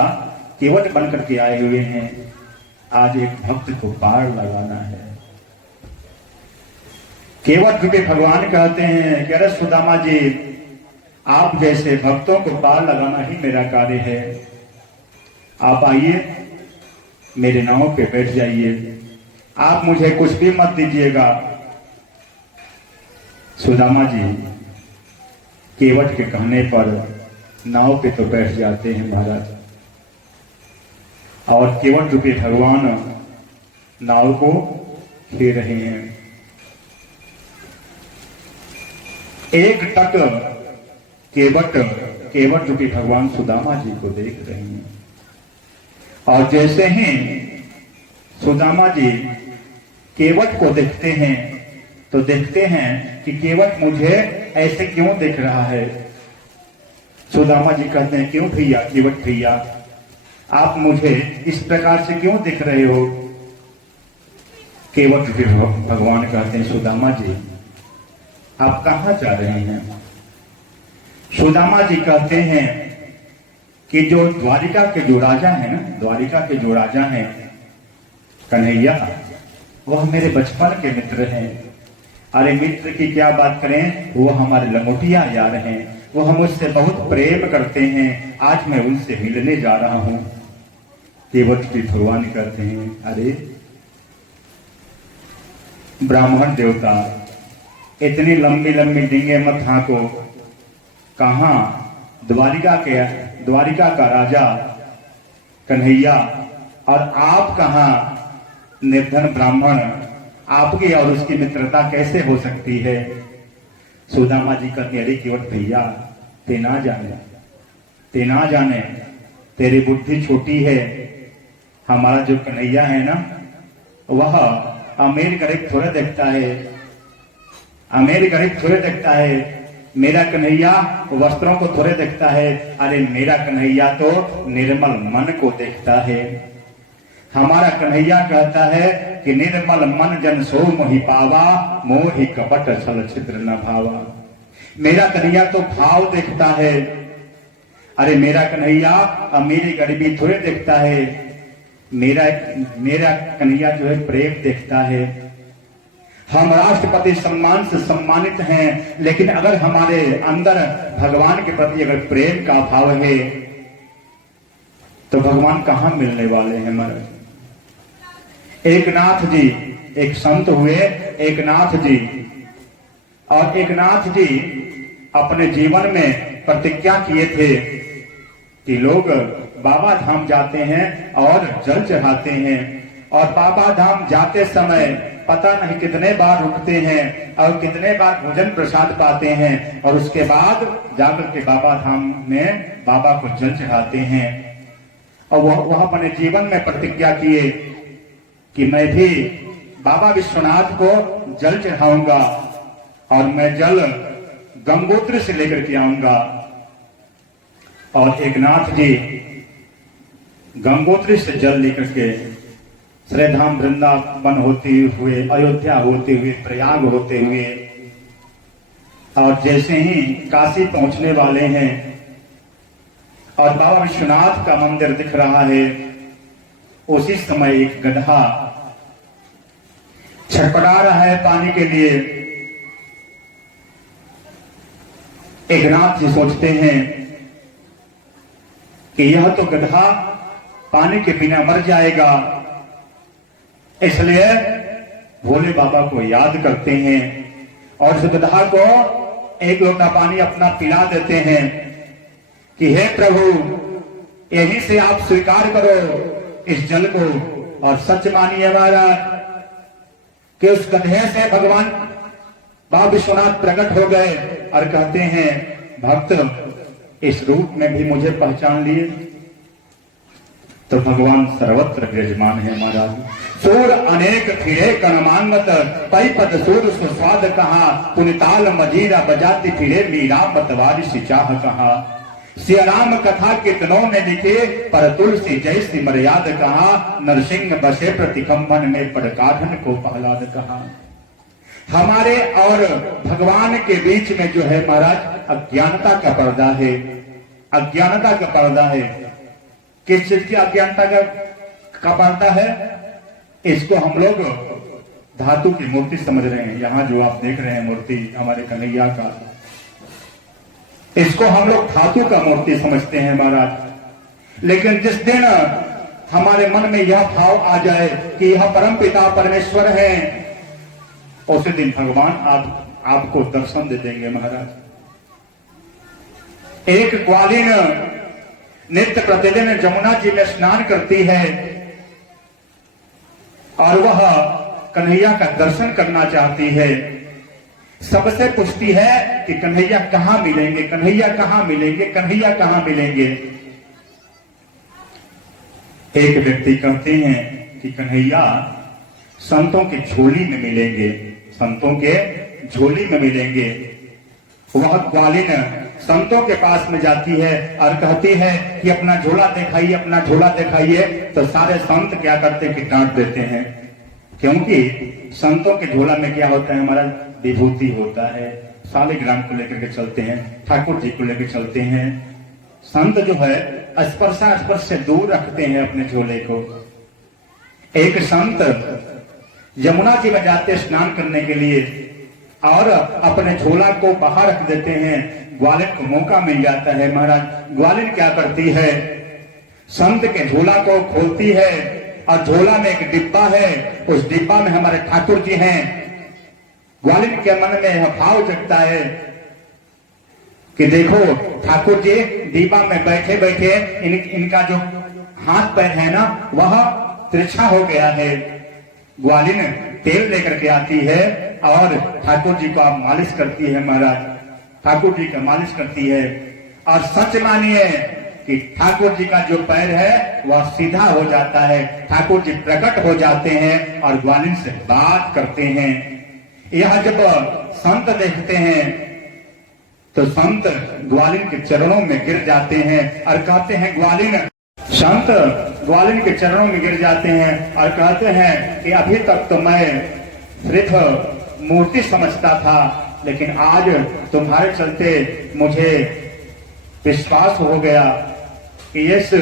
केवट बन करके आए हुए हैं। आज एक भक्त को पार लगाना है। केवट रूपी भगवान कहते हैं, कह रहे सुदामा जी, आप जैसे भक्तों को पार लगाना ही मेरा कार्य है। आप आइए, मेरे नाव पे बैठ जाइए, आप मुझे कुछ भी मत दीजिएगा। सुदामा जी केवट के कहने पर नाव पे तो बैठ जाते हैं महाराज, और केवट रूपी भगवान नाव को खेल रहे हैं। एक टक केवट रूपी भगवान सुदामा जी को देख रहे हैं, और जैसे ही सुदामा जी केवट को देखते हैं तो देखते हैं कि केवट मुझे ऐसे क्यों देख रहा है। सुदामा जी कहते हैं, क्यों भैया, केवट भैया, आप मुझे इस प्रकार से क्यों देख रहे हो। केवट रूपी भगवान कहते हैं, सुदामा जी, आप कहां जा रहे हैं। सुदामा जी कहते हैं कि जो द्वारिका के जो राजा है ना, द्वारिका के जो राजा हैं कन्हैया, वह मेरे बचपन के मित्र हैं। अरे मित्र की क्या बात करें, वो हमारे लंगोटिया यार हैं, वो हम उससे बहुत प्रेम करते हैं। आज मैं उनसे मिलने जा रहा हूं। केवट भी भगवान कहते हैं, अरे ब्राह्मण देवता, इतनी लंबी लंबी डींगे मत हाँको। कहां द्वारिका का राजा कन्हैया, और आप कहां निर्धन ब्राह्मण, आपकी और उसकी मित्रता कैसे हो सकती है। सुदामा जी कहते, अरे केवट भैया, ते ना जाने, तेरी बुद्धि छोटी है। हमारा जो कन्हैया है ना, वह अमीर गरीब थोड़े देखता है, मेरा कन्हैया वस्त्रों को थोड़े देखता है। अरे मेरा कन्हैया तो निर्मल मन को देखता है। हमारा कन्हैया कहता है कि निर्मल मन जन सो मोहि पावा, मोहि कपट छल छिद्र न भावा। मेरा कन्हैया तो भाव देखता है। अरे मेरा कन्हैया अमीरी गरीबी थोड़े देखता है, मेरा कन्हैया जो है प्रेम देखता है। हम राष्ट्रपति सम्मान से सम्मानित हैं, लेकिन अगर हमारे अंदर भगवान के प्रति अगर प्रेम का भाव है तो भगवान कहां मिलने वाले हैं महाराज। एक नाथ जी एक संत हुए एकनाथ जी। और एकनाथ जी अपने जीवन में प्रतिज्ञा किए थे कि लोग बाबा धाम जाते हैं और जल चढ़ाते हैं, और बाबा धाम जाते समय पता नहीं कितने बार रुकते हैं और कितने बार भोजन प्रसाद पाते हैं, और उसके बाद जाकर के बाबा धाम में बाबा को जल चढ़ाते हैं। और वह अपने जीवन में प्रतिज्ञा किए कि मैं भी बाबा विश्वनाथ को जल चढ़ाऊंगा और मैं जल गंगोत्री से लेकर के आऊंगा। और एकनाथ जी गंगोत्री से जल लेकर के श्रीधाम वृंदावन होते हुए, अयोध्या होते हुए, प्रयाग होते हुए, और जैसे ही काशी पहुंचने वाले हैं और बाबा विश्वनाथ का मंदिर दिख रहा है, उसी समय एक गधा छटपटा रहा है पानी के लिए। एकनाथ जी सोचते हैं कि यह तो गधा पानी के बिना मर जाएगा, इसलिए भोले बाबा को याद करते हैं और उस गधा को एक लोटा पानी अपना पिला देते हैं कि हे प्रभु, यहीं से आप स्वीकार करो इस जल को। और सच मानिए महाराज कि उस गधे से भगवान बाबा विश्वनाथ प्रकट हो गए और कहते हैं, भक्त इस रूप में भी मुझे पहचान लिए। तो भगवान सर्वत्र विराजमान है महाराज। सूर अनेक फिरे कणमांगत, पै पद सूर सुस्वाद कहा, पुनिताल मजीरा बजाती फिरे मीरा मतवारी सिचाह कहा। सिया राम कथा कितनों ने लिखे, पर तुलसी जैसी मर्याद कहा, नरसिंह बसे प्रतिकंबन में पड़काठन को पहलाद कहा। हमारे और भगवान के बीच में जो है महाराज अज्ञानता का पर्दा है, अज्ञानता का पर्दा है। किस चीज की अज्ञानता का पर्दा है? इसको हम लोग धातु की मूर्ति समझ रहे हैं। यहाँ जो आप देख रहे हैं मूर्ति हमारे कन्हैया का, इसको हम लोग धातु का मूर्ति समझते हैं महाराज। लेकिन जिस दिन हमारे मन में यह भाव आ जाए कि यह परम पिता परमेश्वर है, उसी दिन भगवान आपको दर्शन दे देंगे महाराज। एक ग्वालिन नित्य प्रतिदिन जमुना जी में स्नान करती है और वह कन्हैया का दर्शन करना चाहती है। सबसे पूछती है कि कन्हैया कहां मिलेंगे, कन्हैया कहां मिलेंगे, कन्हैया कहां मिलेंगे। एक व्यक्ति कहते हैं कि कन्हैया संतों की झोली में मिलेंगे, संतों के झोली में मिलेंगे। वह ग्वालिन संतों के पास में जाती है और कहती है कि अपना झोला दिखाइए, अपना झोला दिखाइए। तो सारे संत क्या करते हैं कि डांट देते हैं, क्योंकि संतों के झोला में क्या होता है हमारा विभूति होता है। शालिग्राम को लेकर के चलते हैं, ठाकुर जी को लेकर चलते हैं। संत जो है स्पर्श से दूर रखते हैं अपने झोले को। एक संत यमुना जी में जाते स्नान करने के लिए और अपने झोला को बाहर रख देते हैं। ग्वालिन को मौका मिल जाता है महाराज। ग्वालिन क्या करती है, संत के झोला को खोलती है और झोला में एक डिब्बा है, उस डिब्बा में हमारे ठाकुर जी हैं। ग्वालिन के मन में यह भाव जगता है कि देखो ठाकुर जी डिब्बा में बैठे बैठे इनका जो हाथ पैर है ना वह तिरछा हो गया है। ग्वालिन तेल लेकर के आती है और ठाकुर जी को आप मालिश करती है महाराज। ठाकुर जी का मालिश करती है और सच मानिए कि ठाकुर जी का जो पैर है वह सीधा हो जाता है। ठाकुर जी प्रकट हो जाते हैं और ग्वालिन से बात करते हैं। यह जब संत देखते हैं तो संत ग्वालिन के चरणों में गिर जाते हैं और कहते हैं ग्वालिन, संत ग्वालिन के चरणों में गिर जाते हैं और कहते हैं कि अभी तक तो मैं सिर्फ मूर्ति समझता था, लेकिन आज तुम्हारे चलते मुझे विश्वास हो गया कि इस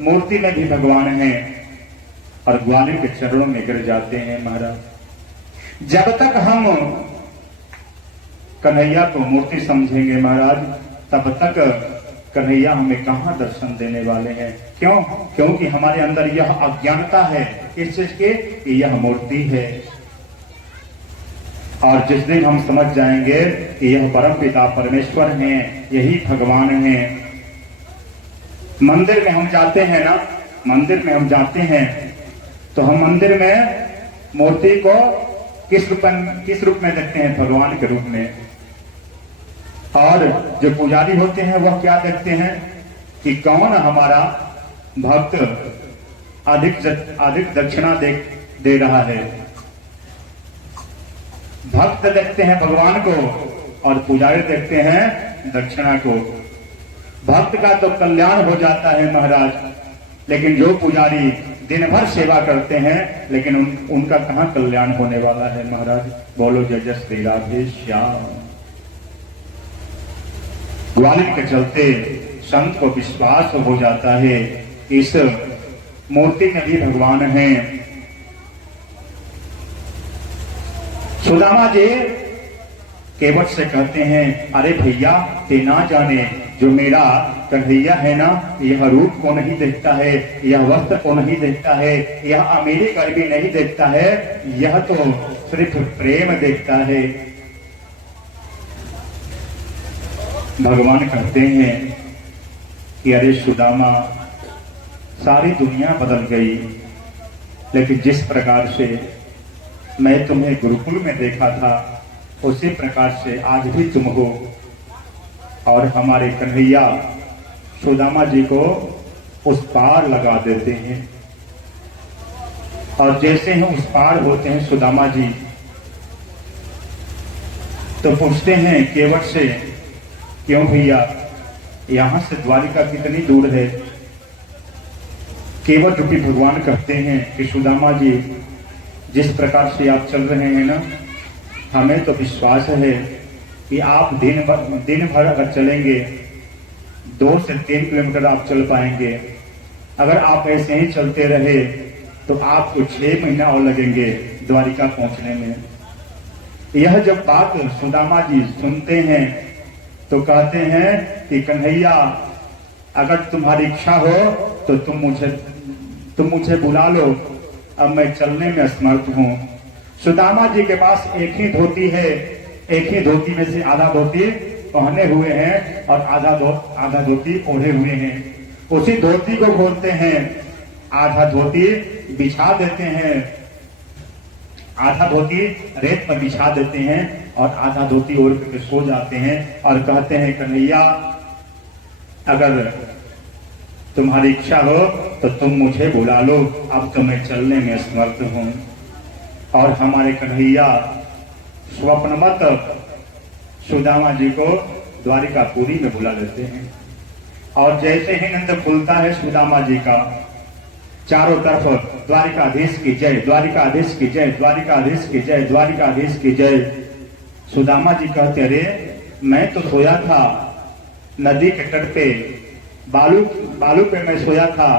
मूर्ति में भी भगवान है। और ग्वालिन के चरणों में गिर जाते हैं महाराज। जब तक हम कन्हैया को मूर्ति समझेंगे महाराज, तब तक कन्हैया हमें कहां दर्शन देने वाले हैं। क्यों? क्योंकि हमारे अंदर यह अज्ञानता है इस चीज के कि यह मूर्ति है। और जिस दिन हम समझ जाएंगे कि यह परम पिता परमेश्वर हैं, यही भगवान हैं। मंदिर में हम जाते हैं ना, मंदिर में हम जाते हैं तो हम मंदिर में मूर्ति को किस रूप में देखते हैं? भगवान के रूप में। और जो पुजारी होते हैं वह क्या देखते हैं कि कौन हमारा भक्त अधिक दक्षिणा दे रहा है। भक्त देखते हैं भगवान को और पुजारी देखते हैं दक्षिणा को। भक्त का तो कल्याण हो जाता है महाराज, लेकिन जो पुजारी दिन भर सेवा करते हैं लेकिन उनका कहां कल्याण होने वाला है महाराज। बोलो जय जय श्री राधे श्याम। ग्वालियर के चलते संत को विश्वास हो जाता है इस मूर्ति में भी भगवान हैं। सुदामा जी केवट से कहते हैं, अरे भैया ते ना जाने जो मेरा कन्हैया है ना, यह रूप को नहीं देखता है, यह वस्त्र को नहीं देखता है, यह अमीरी गरीबी नहीं देखता है, यह तो सिर्फ प्रेम देखता है। भगवान कहते हैं कि अरे सुदामा, सारी दुनिया बदल गई, लेकिन जिस प्रकार से मैं तुम्हें गुरुकुल में देखा था उसी प्रकार से आज भी तुम हो। और हमारे कन्हैया सुदामा जी को उस पार लगा देते हैं। और जैसे ही उस पार होते हैं सुदामा जी तो पूछते हैं केवट से, क्यों भैया यहां से द्वारिका कितनी दूर है? केवट रूपी भगवान कहते हैं कि सुदामा जी, जिस प्रकार से आप चल रहे हैं ना, हमें तो विश्वास है कि आप दिन भर अगर चलेंगे 2 से 3 किलोमीटर आप चल पाएंगे। अगर आप ऐसे ही चलते रहे तो आपको 6 महीना और लगेंगे द्वारिका पहुंचने में। यह जब बात सुदामा जी सुनते हैं तो कहते हैं कि कन्हैया, अगर तुम्हारी इच्छा हो तो तुम मुझे बुला लो, अब मैं चलने में असमर्थ हूं। सुदामा जी के पास एक ही धोती है, एक ही धोती में से आधा धोती पहने हुए हैं और आधा धोती ओढ़े हुए हैं। उसी धोती को खोलते हैं, आधा धोती बिछा देते हैं, आधा धोती रेत पर बिछा देते हैं और आधा धोती ओढ़ करके सो जाते हैं और कहते हैं, कन्हैया अगर तुम्हारी इच्छा हो तो तुम मुझे बुला लो, अब तो मैं चलने में समर्थ हूं। और हमारे कन्हैया स्वप्नवत सुदामा जी को द्वारिकापुरी में बुला लेते हैं। और जैसे ही नंद खुलता है सुदामा जी का, चारों तरफ द्वारिकाधीश की जय, द्वारिकाधीश की जय, द्वारिकाधीश की जय, द्वारिकाधीश की जय। सुदामा जी कहते, अरे मैं तो सोया था नदी के तट पे, बालू पे मैं सोया था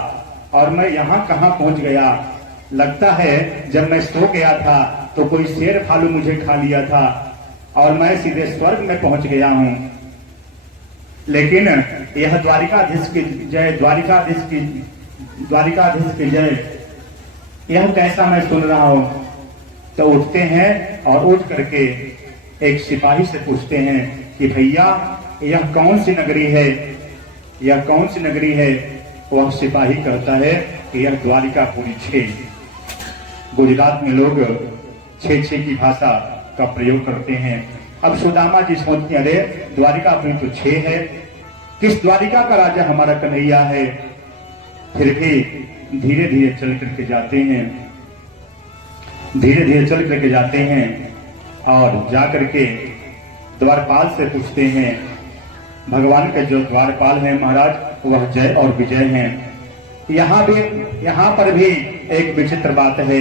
और मैं यहाँ कहाँ पहुंच गया। लगता है जब मैं सो गया था तो कोई शेर भालू मुझे खा लिया था और मैं सीधे स्वर्ग में पहुंच गया हूं। लेकिन यह द्वारिकाधीश की जय, द्वारिकाधीश की जय, यह कैसा मैं सुन रहा हूं। तो उठते हैं और उठ करके एक सिपाही से पूछते हैं कि भैया यह कौन सी नगरी है, यह कौन सी नगरी है। वह सिपाही कहता है कि यह द्वारिकापुरी 6। गुजरात में लोग 6 की भाषा का प्रयोग करते हैं। अब सुदामा जी सोचते हैं, अरे द्वारिकापुरी तो 6 है, किस द्वारिका का राजा हमारा कन्हैया है। फिर भी धीरे धीरे चल करके जाते हैं, धीरे धीरे चल करके जाते हैं और जाकर के द्वारपाल से पूछते हैं। भगवान के जो द्वारपाल हैं महाराज, वह जय और विजय हैं। यहाँ पर भी एक विचित्र बात है।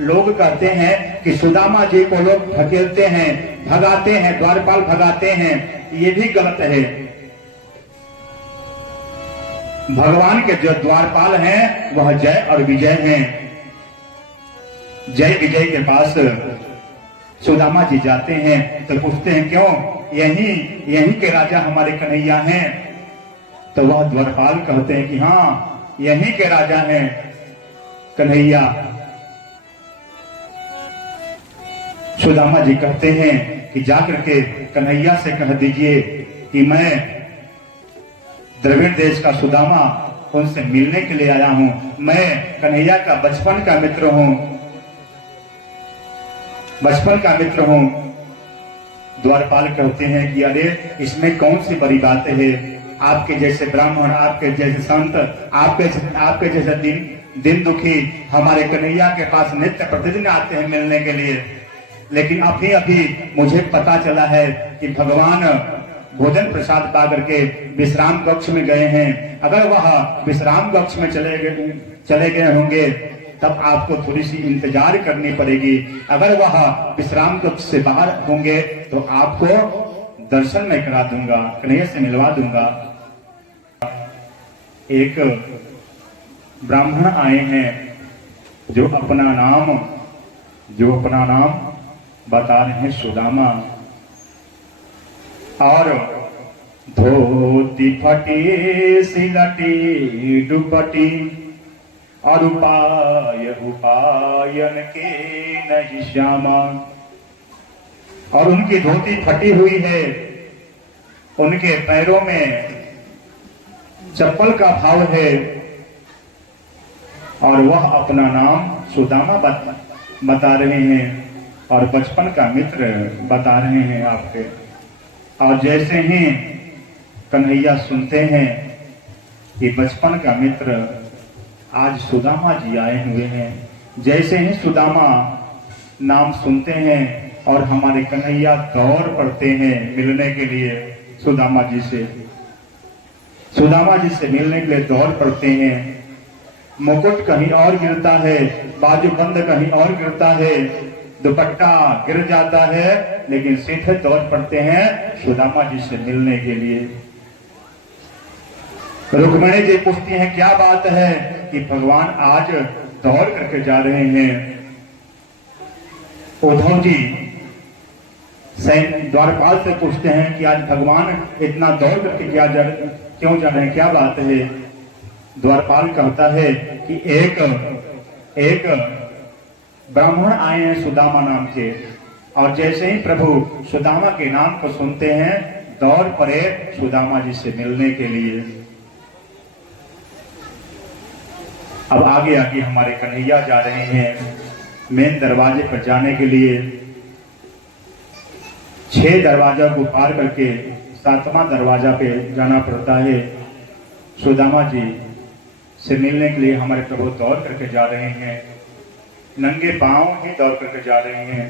लोग कहते हैं कि सुदामा जी को लोग धकेलते हैं, भगाते हैं, द्वारपाल भगाते हैं, ये भी गलत है। भगवान के जो द्वारपाल हैं वह जय और विजय हैं। जय विजय के पास सुदामा जी जाते हैं तो पूछते हैं, क्यों यही के राजा हमारे कन्हैया हैं। तो वह द्वारपाल कहते हैं कि हाँ, यहीं के राजा हैं कन्हैया। सुदामा जी कहते हैं कि जाकर के कन्हैया से कह दीजिए कि मैं द्रविड़ देश का सुदामा उनसे मिलने के लिए आया हूं, मैं कन्हैया का बचपन का मित्र हूं, बचपन का मित्र हूं। द्वारपाल कहते हैं कि अरे इसमें कौन सी बड़ी बात है, आपके जैसे ब्राह्मण, आपके जैसे संत, आपके जैसे दिन दुखी हमारे कन्हैया के पास नित्य प्रतिदिन आते हैं मिलने के लिए, लेकिन अभी अभी मुझे पता चला है कि भगवान भोजन प्रसाद पा करके विश्राम कक्ष में गए हैं। अगर वह विश्राम कक्ष में चले गए होंगे तब आपको थोड़ी सी इंतजार करनी पड़ेगी। अगर वह विश्राम कक्ष से बाहर होंगे तो आपको दर्शन में करा दूंगा, कन्हैया से मिलवा दूंगा। एक ब्राह्मण आए हैं जो अपना नाम बता रहे हैं सुदामा, और धोती फटी सिलटी दुपटी और उपायन के नहीं श्यामा। और उनकी धोती फटी हुई है, उनके पैरों में चप्पल का भाव है, और वह अपना नाम सुदामा बता रहे हैं और बचपन का मित्र बता रहे हैं आपके। और जैसे ही कन्हैया सुनते हैं कि बचपन का मित्र आज सुदामा जी आए हुए हैं, जैसे ही सुदामा नाम सुनते हैं और हमारे कन्हैया दौड़ पड़ते हैं मिलने के लिए सुदामा जी से मिलने के लिए दौड़ पड़ते हैं। मुकुट कहीं और गिरता है, बाजूबंद कहीं और गिरता है, दुपट्टा गिर जाता है, लेकिन सीधे दौड़ पड़ते हैं सुदामा जी से मिलने के लिए। रुक्मिणी जी पूछती हैं क्या बात है कि भगवान आज दौड़ करके जा रहे हैं। उद्धव जी द्वारपाल से पूछते हैं कि आज भगवान इतना दौड़ करके क्यों जा रहे हैं, क्या बात है। द्वारपाल कहता है कि एक ब्राह्मण आए हैं सुदामा नाम के, और जैसे ही प्रभु सुदामा के नाम को सुनते हैं दौड़ पड़े सुदामा जी से मिलने के लिए। अब आगे हमारे कन्हैया जा रहे हैं मेन दरवाजे पर जाने के लिए। 6 दरवाजा को पार करके 7वां दरवाजा पे जाना पड़ता है। सुदामा जी से मिलने के लिए हमारे प्रभु दौड़ करके जा रहे हैं, नंगे पांव ही दौड़ करके जा रहे हैं,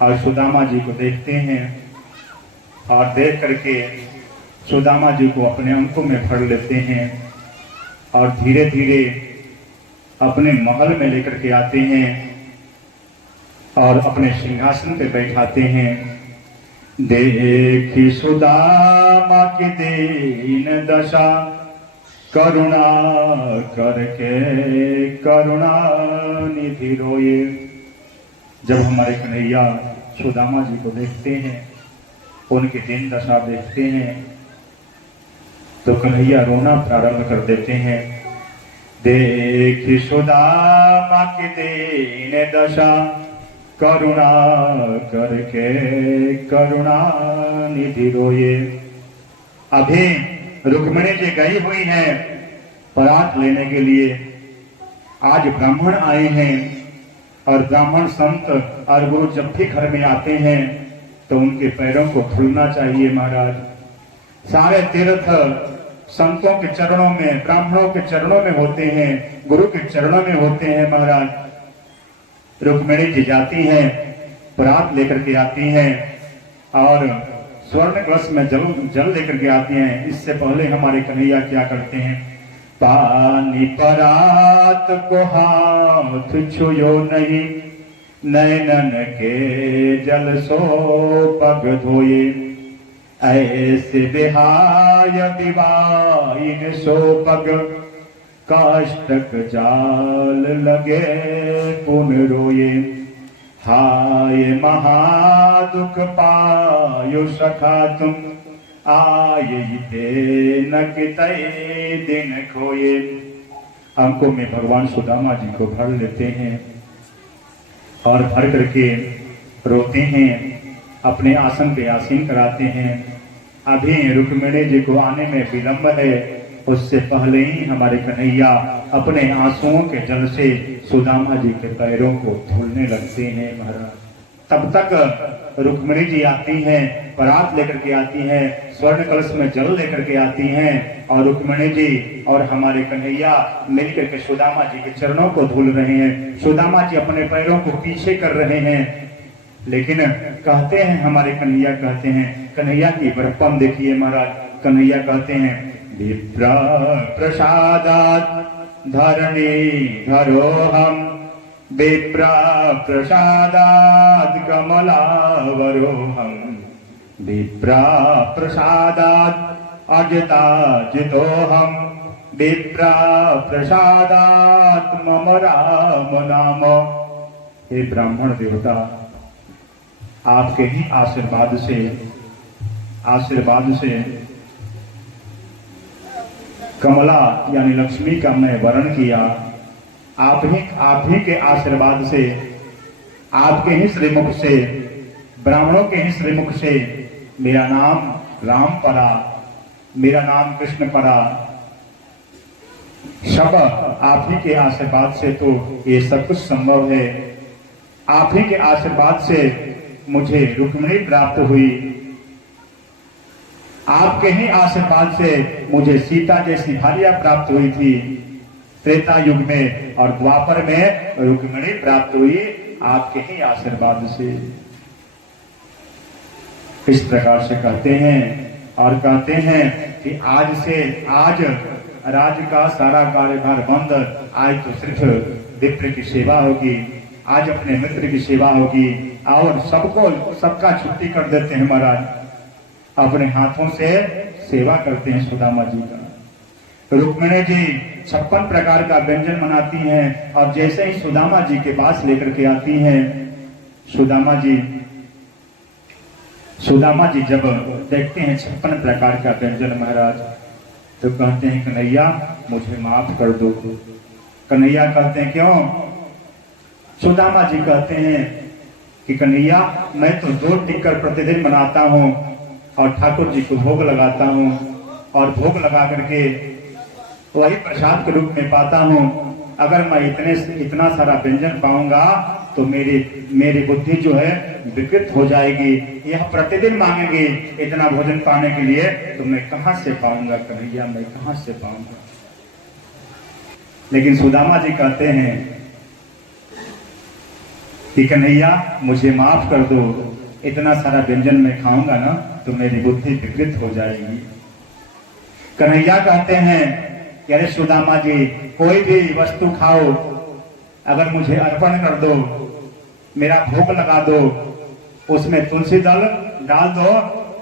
और सुदामा जी को देखते हैं और देख करके सुदामा जी को अपने अंकों में भर लेते हैं और धीरे धीरे अपने महल में लेकर के आते हैं और अपने सिंहासन पे बैठाते हैं। देखी सुदामा की दीन दशा, करुणा करके करुणा निधि रोए। जब हमारे कन्हैया सुदामा जी को देखते हैं, उनकी दीन दशा देखते हैं, तो कन्हैया रोना प्रारंभ कर देते हैं। देखी सुदामा की दीन दशा, करुणा करके करुणा निधि रोए। अभी रुक्मिणी जी गई हुई हैं परात लेने के लिए। आज ब्राह्मण आए हैं, और ब्राह्मण संत और गुरु जब भी घर में आते हैं तो उनके पैरों को धुलना चाहिए महाराज। सारे तीर्थ संतों के चरणों में, ब्राह्मणों के चरणों में होते हैं, गुरु के चरणों में होते हैं महाराज। रुक्मिणी जी जाती हैं, परात लेकर के आती हैं और स्वर्ण कलश में जल लेकर के आती हैं। इससे पहले हमारे कन्हैया क्या करते हैं, पानी परात को हाथ छुयो नहीं, नैनन के जल सो पग धोए। ऐसे बिहाय विवाइन सो पग, काष्टक जाल लगे पुन रोए। हाय महादुख पायो सखा तुम, आये न कितई दिन खोए। अंकों में भगवान सुदामा जी को भर लेते हैं और भर करके रोते हैं, अपने आसन पे आसीन कराते हैं। अभी रुक्मिणी जी को आने में विलंब है, उससे पहले ही हमारे कन्हैया अपने आंसुओं के जल से सुदामा जी के पैरों को धुलने लगते हैं महाराज। तब तक रुक्मिणी जी आती हैं, परात लेकर के आती हैं, स्वर्ण कलश में जल लेकर के आती हैं, और रुक्मिणी जी और हमारे कन्हैया मिलकर के सुदामा जी के चरणों को धुल रहे हैं। सुदामा जी अपने पैरों को पीछे कर रहे हैं, लेकिन कहते हैं हमारे कन्हैया कहते हैं, कन्हैया की बड़प्पन देखिए महाराज। कन्हैया कहते हैं, विप्र प्रसादात् धरणी धरोहम, विप्र प्रसादात् कमलावरोहम, विप्र प्रसादात् अजिता जितोहम, विप्र प्रसादात् मम राम नाम। हे ब्राह्मण देवता, आपके ही आशीर्वाद से कमला यानी लक्ष्मी का मैं वरण किया। आप ही के आशीर्वाद से, आपके ही श्रीमुख से, ब्राह्मणों के ही श्रीमुख से मेरा नाम राम पड़ा, मेरा नाम कृष्ण पड़ा। सब आप ही के आशीर्वाद से तो ये सब कुछ संभव है। आप ही के आशीर्वाद से मुझे रुक्मिणी प्राप्त हुई, आपके ही आशीर्वाद से मुझे सीता जैसी भार्या प्राप्त हुई थी त्रेता युग में, और द्वापर में रुक्मिणी प्राप्त हुई आपके ही आशीर्वाद से। इस प्रकार से कहते हैं, और कहते हैं कि आज राज्य का सारा कार्यभार बंद, आज तो सिर्फ विप्र की सेवा होगी, आज अपने मित्र की सेवा होगी, और सबका छुट्टी कर देते हैं महाराज। अपने हाथों से सेवा करते हैं सुदामा जी का। रुक्मिणी जी 56 प्रकार का व्यंजन बनाती हैं, और जैसे ही सुदामा जी के पास लेकर के आती हैं, सुदामा जी जब देखते हैं 56 प्रकार का व्यंजन महाराज, तो कहते हैं, कन्हैया मुझे माफ कर दो। कन्हैया कहते हैं, क्यों? सुदामा जी कहते हैं कि कन्हैया मैं तो 2 टिक्कर प्रतिदिन बनाता हूँ और ठाकुर जी को भोग लगाता हूँ, और भोग लगा करके वही प्रसाद के रूप में पाता हूँ। अगर मैं इतना सारा व्यंजन पाऊंगा तो मेरी बुद्धि जो है विकृत हो जाएगी। यह प्रतिदिन मांगेंगे इतना भोजन पाने के लिए, तो मैं कहाँ से पाऊंगा कन्हैया, मैं कहाँ से पाऊंगा। लेकिन सुदामा जी कहते हैं कि कन्हैया मुझे माफ कर दो, इतना सारा व्यंजन मैं खाऊंगा ना तो मेरी बुद्धि विकृत हो जाएगी। कन्हैया कहते हैं कि अरे सुदामा जी, कोई भी वस्तु खाओ, अगर मुझे अर्पण कर दो, मेरा भोग लगा दो, उसमें तुलसी दल डाल दो,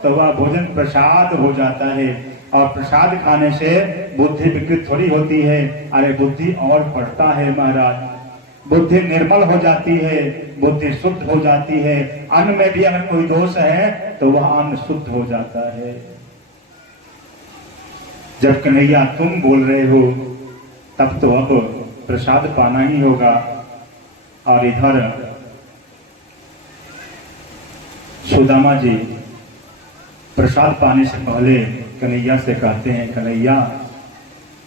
तो वह भोजन प्रसाद हो जाता है। और प्रसाद खाने से बुद्धि विकृत थोड़ी होती है, अरे बुद्धि और बढ़ता है महाराज। बुद्धि निर्मल हो जाती है, बुद्धि शुद्ध हो जाती है। अन्न में भी अगर कोई दोष है तो वह अन्न शुद्ध हो जाता है। जब कन्हैया तुम बोल रहे हो, तब तो अब प्रसाद पाना ही होगा। और इधर सुदामा जी प्रसाद पाने से पहले कन्हैया से कहते हैं, कन्हैया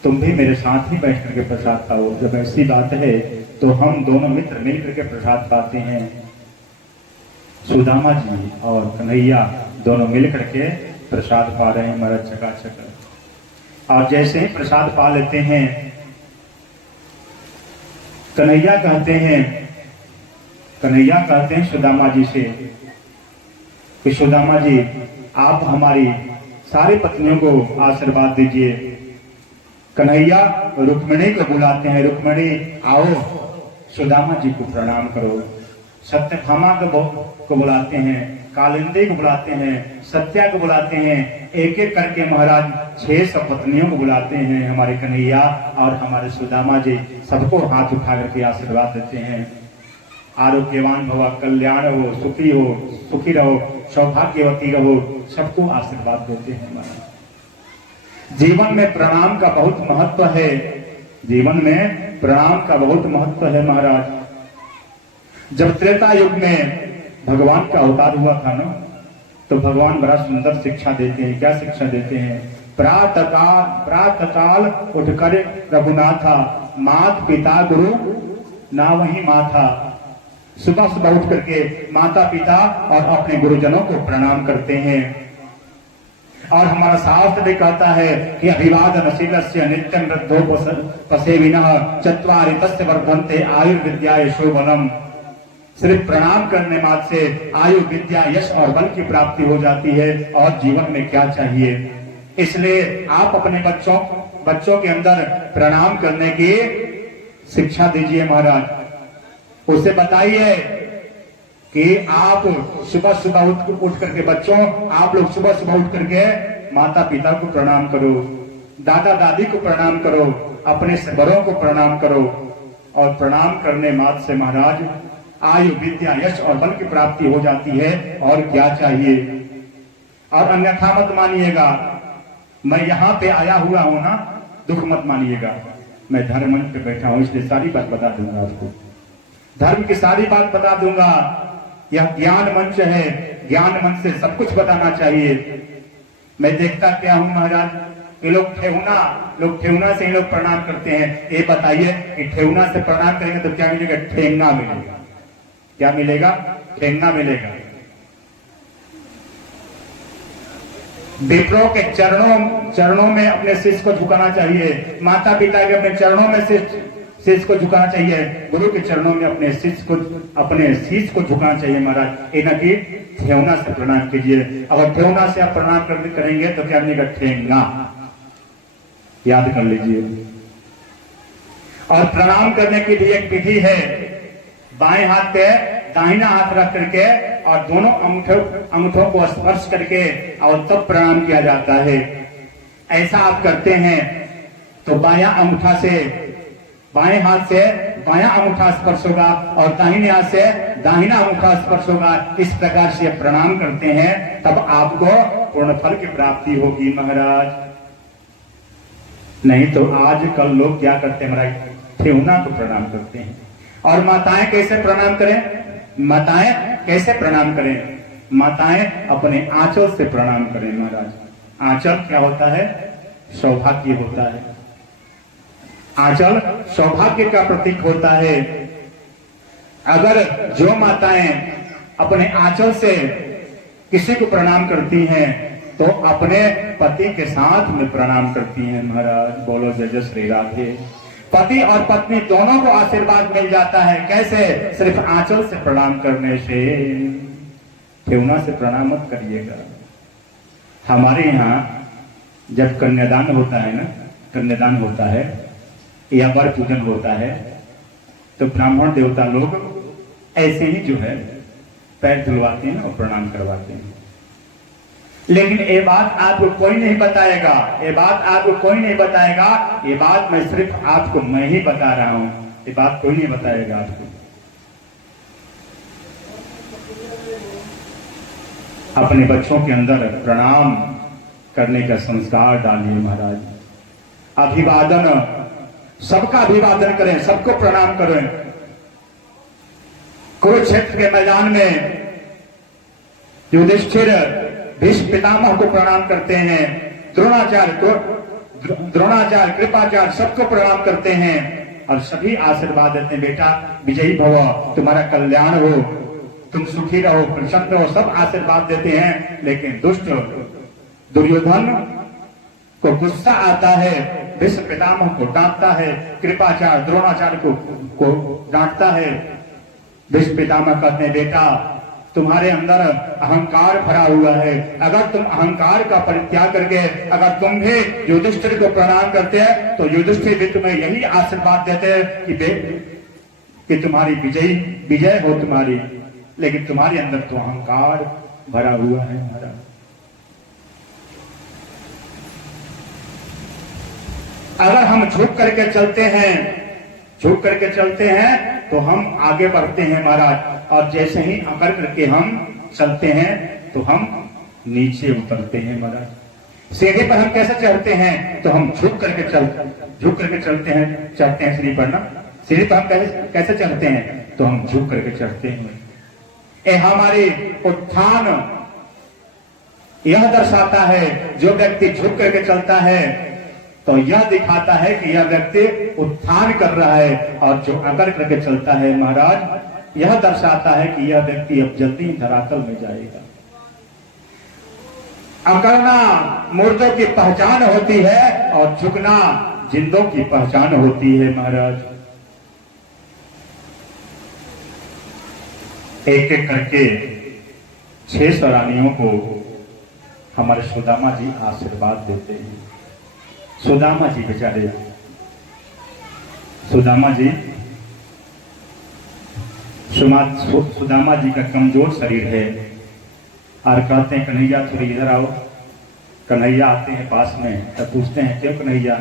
तुम भी मेरे साथ ही बैठ करके प्रसाद खाओ। जब ऐसी बात है तो हम दोनों मित्र मिलकर के प्रसाद पाते हैं। सुदामा जी और कन्हैया दोनों मिलकर के प्रसाद पा रहे हैं महाराज चकाचक। और जैसे ही प्रसाद पा लेते हैं, कन्हैया कहते हैं सुदामा जी से कि सुदामा जी आप हमारी सारी पत्नियों को आशीर्वाद दीजिए। कन्हैया रुक्मिणी को बुलाते हैं, रुक्मिणी आओ सुदामा जी को प्रणाम करो। सत्यभामा को बुलाते हैं, कालिंदी को बुलाते हैं, सत्या को बुलाते हैं, एक एक करके महाराज 6 पत्नियों को बुलाते हैं हमारे कन्हैया। और हमारे सुदामा जी सबको हाथ उठा करके आशीर्वाद देते हैं। आरोग्यवान भव, कल्याण हो, सुखी रहो, सौभाग्यवती रहो, सबको आशीर्वाद देते हैं महाराज। जीवन में प्रणाम का बहुत महत्व है, जीवन में प्रणाम का बहुत महत्व है महाराज। जब त्रेता युग में भगवान का अवतार हुआ था ना, तो भगवान बड़ा सुंदर शिक्षा देते हैं। क्या शिक्षा देते हैं? प्रातः काल उठकर रघुनाथा, मात पिता गुरु ना वही माथा। सुबह सुबह उठ करके माता पिता और अपने गुरुजनों को प्रणाम करते हैं। और हमारा शास्त्र भी कहता है कि अभिवादन शीलस्य नित्यं वृद्धो पसेविनः चत्वारि तस्य वर्धन्ते आयुर्विद्या यशोबलम। सिर्फ प्रणाम करने मात्र से आयु विद्या यश और बल की प्राप्ति हो जाती है। और जीवन में क्या चाहिए? इसलिए आप अपने बच्चों के अंदर प्रणाम करने की शिक्षा दीजिए महाराज। उसे बताइए कि आप सुबह सुबह उठ करके बच्चों, आप लोग सुबह सुबह उठ करके माता पिता को प्रणाम करो, दादा दादी को प्रणाम करो, अपने से बड़ों को प्रणाम करो। और प्रणाम करने मात्र से महाराज आयु विद्या यश और बल की प्राप्ति हो जाती है। और क्या चाहिए? और अन्यथा मत मानिएगा, मैं यहाँ पे आया हुआ हूं ना, दुख मत मानिएगा। मैं धर्म मंच पे बैठा हूं, इसलिए सारी बात बता दूंगा आपको, धर्म की सारी बात बता दूंगा। यह ज्ञान मंच है, ज्ञान मंच से सब कुछ बताना चाहिए। मैं देखता क्या हूं महाराज, ये लोग ठेहुना से ही लोग प्रणाम करते हैं। ये बताइए कि ठेहुना से प्रणाम करेंगे तो क्या मिलेगा? ठेंगा मिलेगा। क्या मिलेगा? ठेंगा मिलेगा। विप्रो के चरणों में अपने शीश को झुकाना चाहिए। माता पिता के अपने चरणों में शीश को झुकाना चाहिए। गुरु के चरणों में अपने शीश को झुकाना चाहिए महाराज। ये न कि ठेहुना से प्रणाम कीजिए। अगर ठेहुना से आप प्रणाम करेंगे तो क्या मिलेगा? ठेंगा। याद कर लीजिए। और प्रणाम करने की भी एक विधि है। बाएं हाथ पे दाहिना हाथ रख करके और दोनों अंगूठों को स्पर्श करके और तब प्रणाम किया जाता है। ऐसा आप करते हैं तो बाएं हाथ से बायां अंगूठा स्पर्श होगा और दाहिने हाथ से दाहिना अंगूठा स्पर्श होगा। इस प्रकार से प्रणाम करते हैं, तब आपको पूर्ण फल की प्राप्ति होगी महाराज। नहीं तो आज कल लोग क्या करते हैं महाराज? ठेहुना को प्रणाम करते हैं। और माताएं कैसे प्रणाम करें? माताएं अपने आंचल से प्रणाम करें महाराज। आंचल क्या होता है? सौभाग्य होता है। आंचल सौभाग्य का प्रतीक होता है। अगर जो माताएं अपने आंचल से किसी को प्रणाम करती हैं तो अपने पति के साथ में प्रणाम करती हैं महाराज। बोलो जय जय श्री राधे। पति और पत्नी दोनों को आशीर्वाद मिल जाता है। कैसे? सिर्फ आंचल से प्रणाम करने से। ठेहुना से प्रणाम मत करिएगा। हमारे यहाँ जब कन्यादान होता है या वर पूजन होता है तो ब्राह्मण देवता लोग ऐसे ही जो है पैर धुलवाते हैं और प्रणाम करवाते हैं। लेकिन ये बात आपको कोई नहीं बताएगा। ये बात मैं सिर्फ आपको मैं ही बता रहा हूं। ये बात कोई नहीं बताएगा आपको। अपने बच्चों के अंदर प्रणाम करने का संस्कार डालिए महाराज। अभिवादन, सबका अभिवादन करें, सबको प्रणाम करें। कुरुक्षेत्र के मैदान में युधिष्ठिर भीष्म पितामह को प्रणाम करते हैं। द्रोणाचार्य कृपाचार्य सबको प्रणाम करते हैं और सभी आशीर्वाद देते हैं। बेटा विजयी भव, तुम्हारा कल्याण हो, तुम सुखी रहो, प्रसन्न रहो, सब आशीर्वाद देते हैं। लेकिन दुष्ट दुर्योधन को गुस्सा आता है, भीष्म पितामह को डांटता है, कृपाचार्य द्रोणाचार्य को डांटता है। भीष्म पितामह कहते हैं बेटा तुम्हारे अंदर अहंकार भरा हुआ है। अगर तुम अहंकार का परित्याग करके अगर तुम भी युधिष्ठिर को प्रणाम करते हैं तो युधिष्ठिर भी तुम्हें यही आशीर्वाद देते हैं कि तुम्हारी विजय हो तुम्हारी। लेकिन तुम्हारे अंदर तो अहंकार भरा हुआ है हमारा। अगर हम झुक करके चलते हैं तो हम आगे बढ़ते हैं महाराज। और जैसे ही अकड़ करके हम चलते हैं तो हम नीचे उतरते हैं महाराज। सीढ़ी पर हम कैसे चढ़ते हैं? तो हम झुक करके चढ़ते हैं सीढ़ी पर ना। सीढ़ी पर हम कैसे चढ़ते हैं? तो हम झुक करके चढ़ते हैं। ये हमारे उत्थान यह दर्शाता है। जो व्यक्ति झुक करके चलता है तो यह दिखाता है कि यह व्यक्ति उत्थान कर रहा है, और जो अकड़ करके चलता है महाराज, यह दर्शाता है कि यह व्यक्ति अब जल्दी धरातल में जाएगा। अकड़ना मुर्दों की पहचान होती है और झुकना जिंदों की पहचान होती है महाराज। एक एक करके 6 स्वरानियों को हमारे सुदामा जी आशीर्वाद देते हैं। सुदामा जी बेचारे, सुदामा जी सुदामा जी का कमजोर शरीर है, और कहते हैं कन्हैया थोड़ी इधर आओ। कन्हैया आते हैं पास में, तब पूछते हैं क्यों कन्हैया,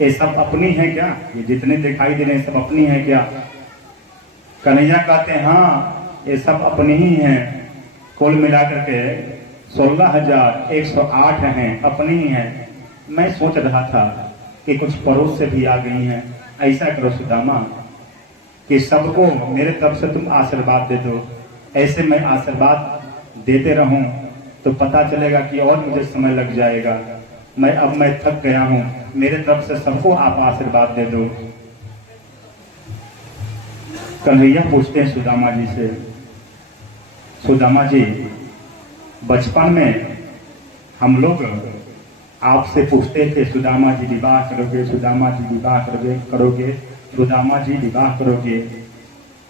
ये सब अपनी है क्या? ये जितने दिखाई दे रहे हैं सब अपनी है क्या? कन्हैया कहते हैं हाँ ये सब अपनी ही हैं, कुल मिलाकर के 16,108 हैं, अपनी ही हैं। मैं सोच रहा था कि कुछ पड़ोस से भी आ गई हैं। ऐसा करो सुदामा कि सबको मेरे तरफ से तुम आशीर्वाद दे दो। ऐसे मैं आशीर्वाद देते रहूं तो पता चलेगा कि और मुझे समय लग जाएगा। मैं थक गया हूं, मेरे तरफ से सबको आप आशीर्वाद दे दो। कन्हैया पूछते हैं सुदामा जी से, सुदामा जी बचपन में हम लोग आपसे पूछते थे सुदामा जी विवाह करोगे, सुदामा जी विवाह करोगे, सुदामा जी विवाह करोगे,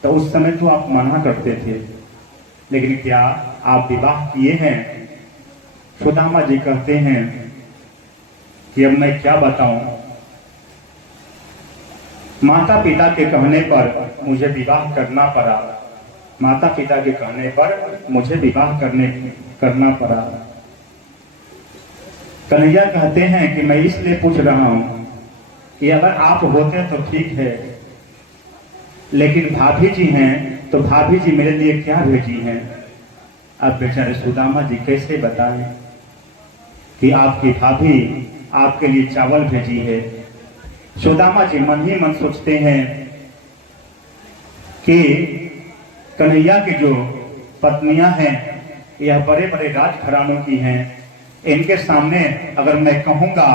तो उस समय तो आप मना करते थे, लेकिन क्या आप विवाह किए हैं? सुदामा जी कहते हैं कि अब मैं क्या बताऊं, माता पिता के कहने पर मुझे विवाह करना पड़ा। माता पिता के कहने पर मुझे विवाह करना पड़ा। कन्हैया कहते हैं कि मैं इसलिए पूछ रहा हूं कि अगर आप होते तो ठीक है, लेकिन भाभी जी हैं तो भाभी जी मेरे लिए क्या भेजी हैं? अब बेचारे सुदामा जी कैसे बताएं कि आपकी भाभी आपके लिए चावल भेजी है। सुदामा जी मन ही मन सोचते हैं कि कन्हैया की जो पत्नियां हैं यह बड़े बड़े राजघरानों की हैं, इनके सामने अगर मैं कहूंगा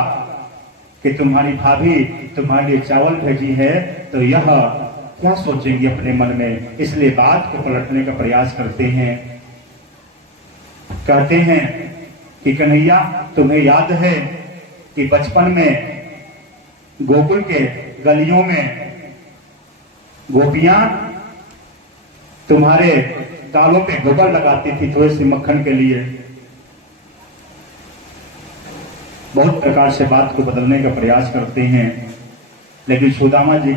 कि तुम्हारी भाभी तुम्हारे लिए चावल भेजी है तो यह क्या सोचेंगे अपने मन में, इसलिए बात को पलटने का प्रयास करते हैं। कहते हैं कि कन्हैया तुम्हें याद है कि बचपन में गोकुल के गलियों में गोपियां तुम्हारे गालों पे गोबर लगाती थी थोड़ी सी मक्खन के लिए। बहुत प्रकार से बात को बदलने का प्रयास करते हैं, लेकिन सुदामा जी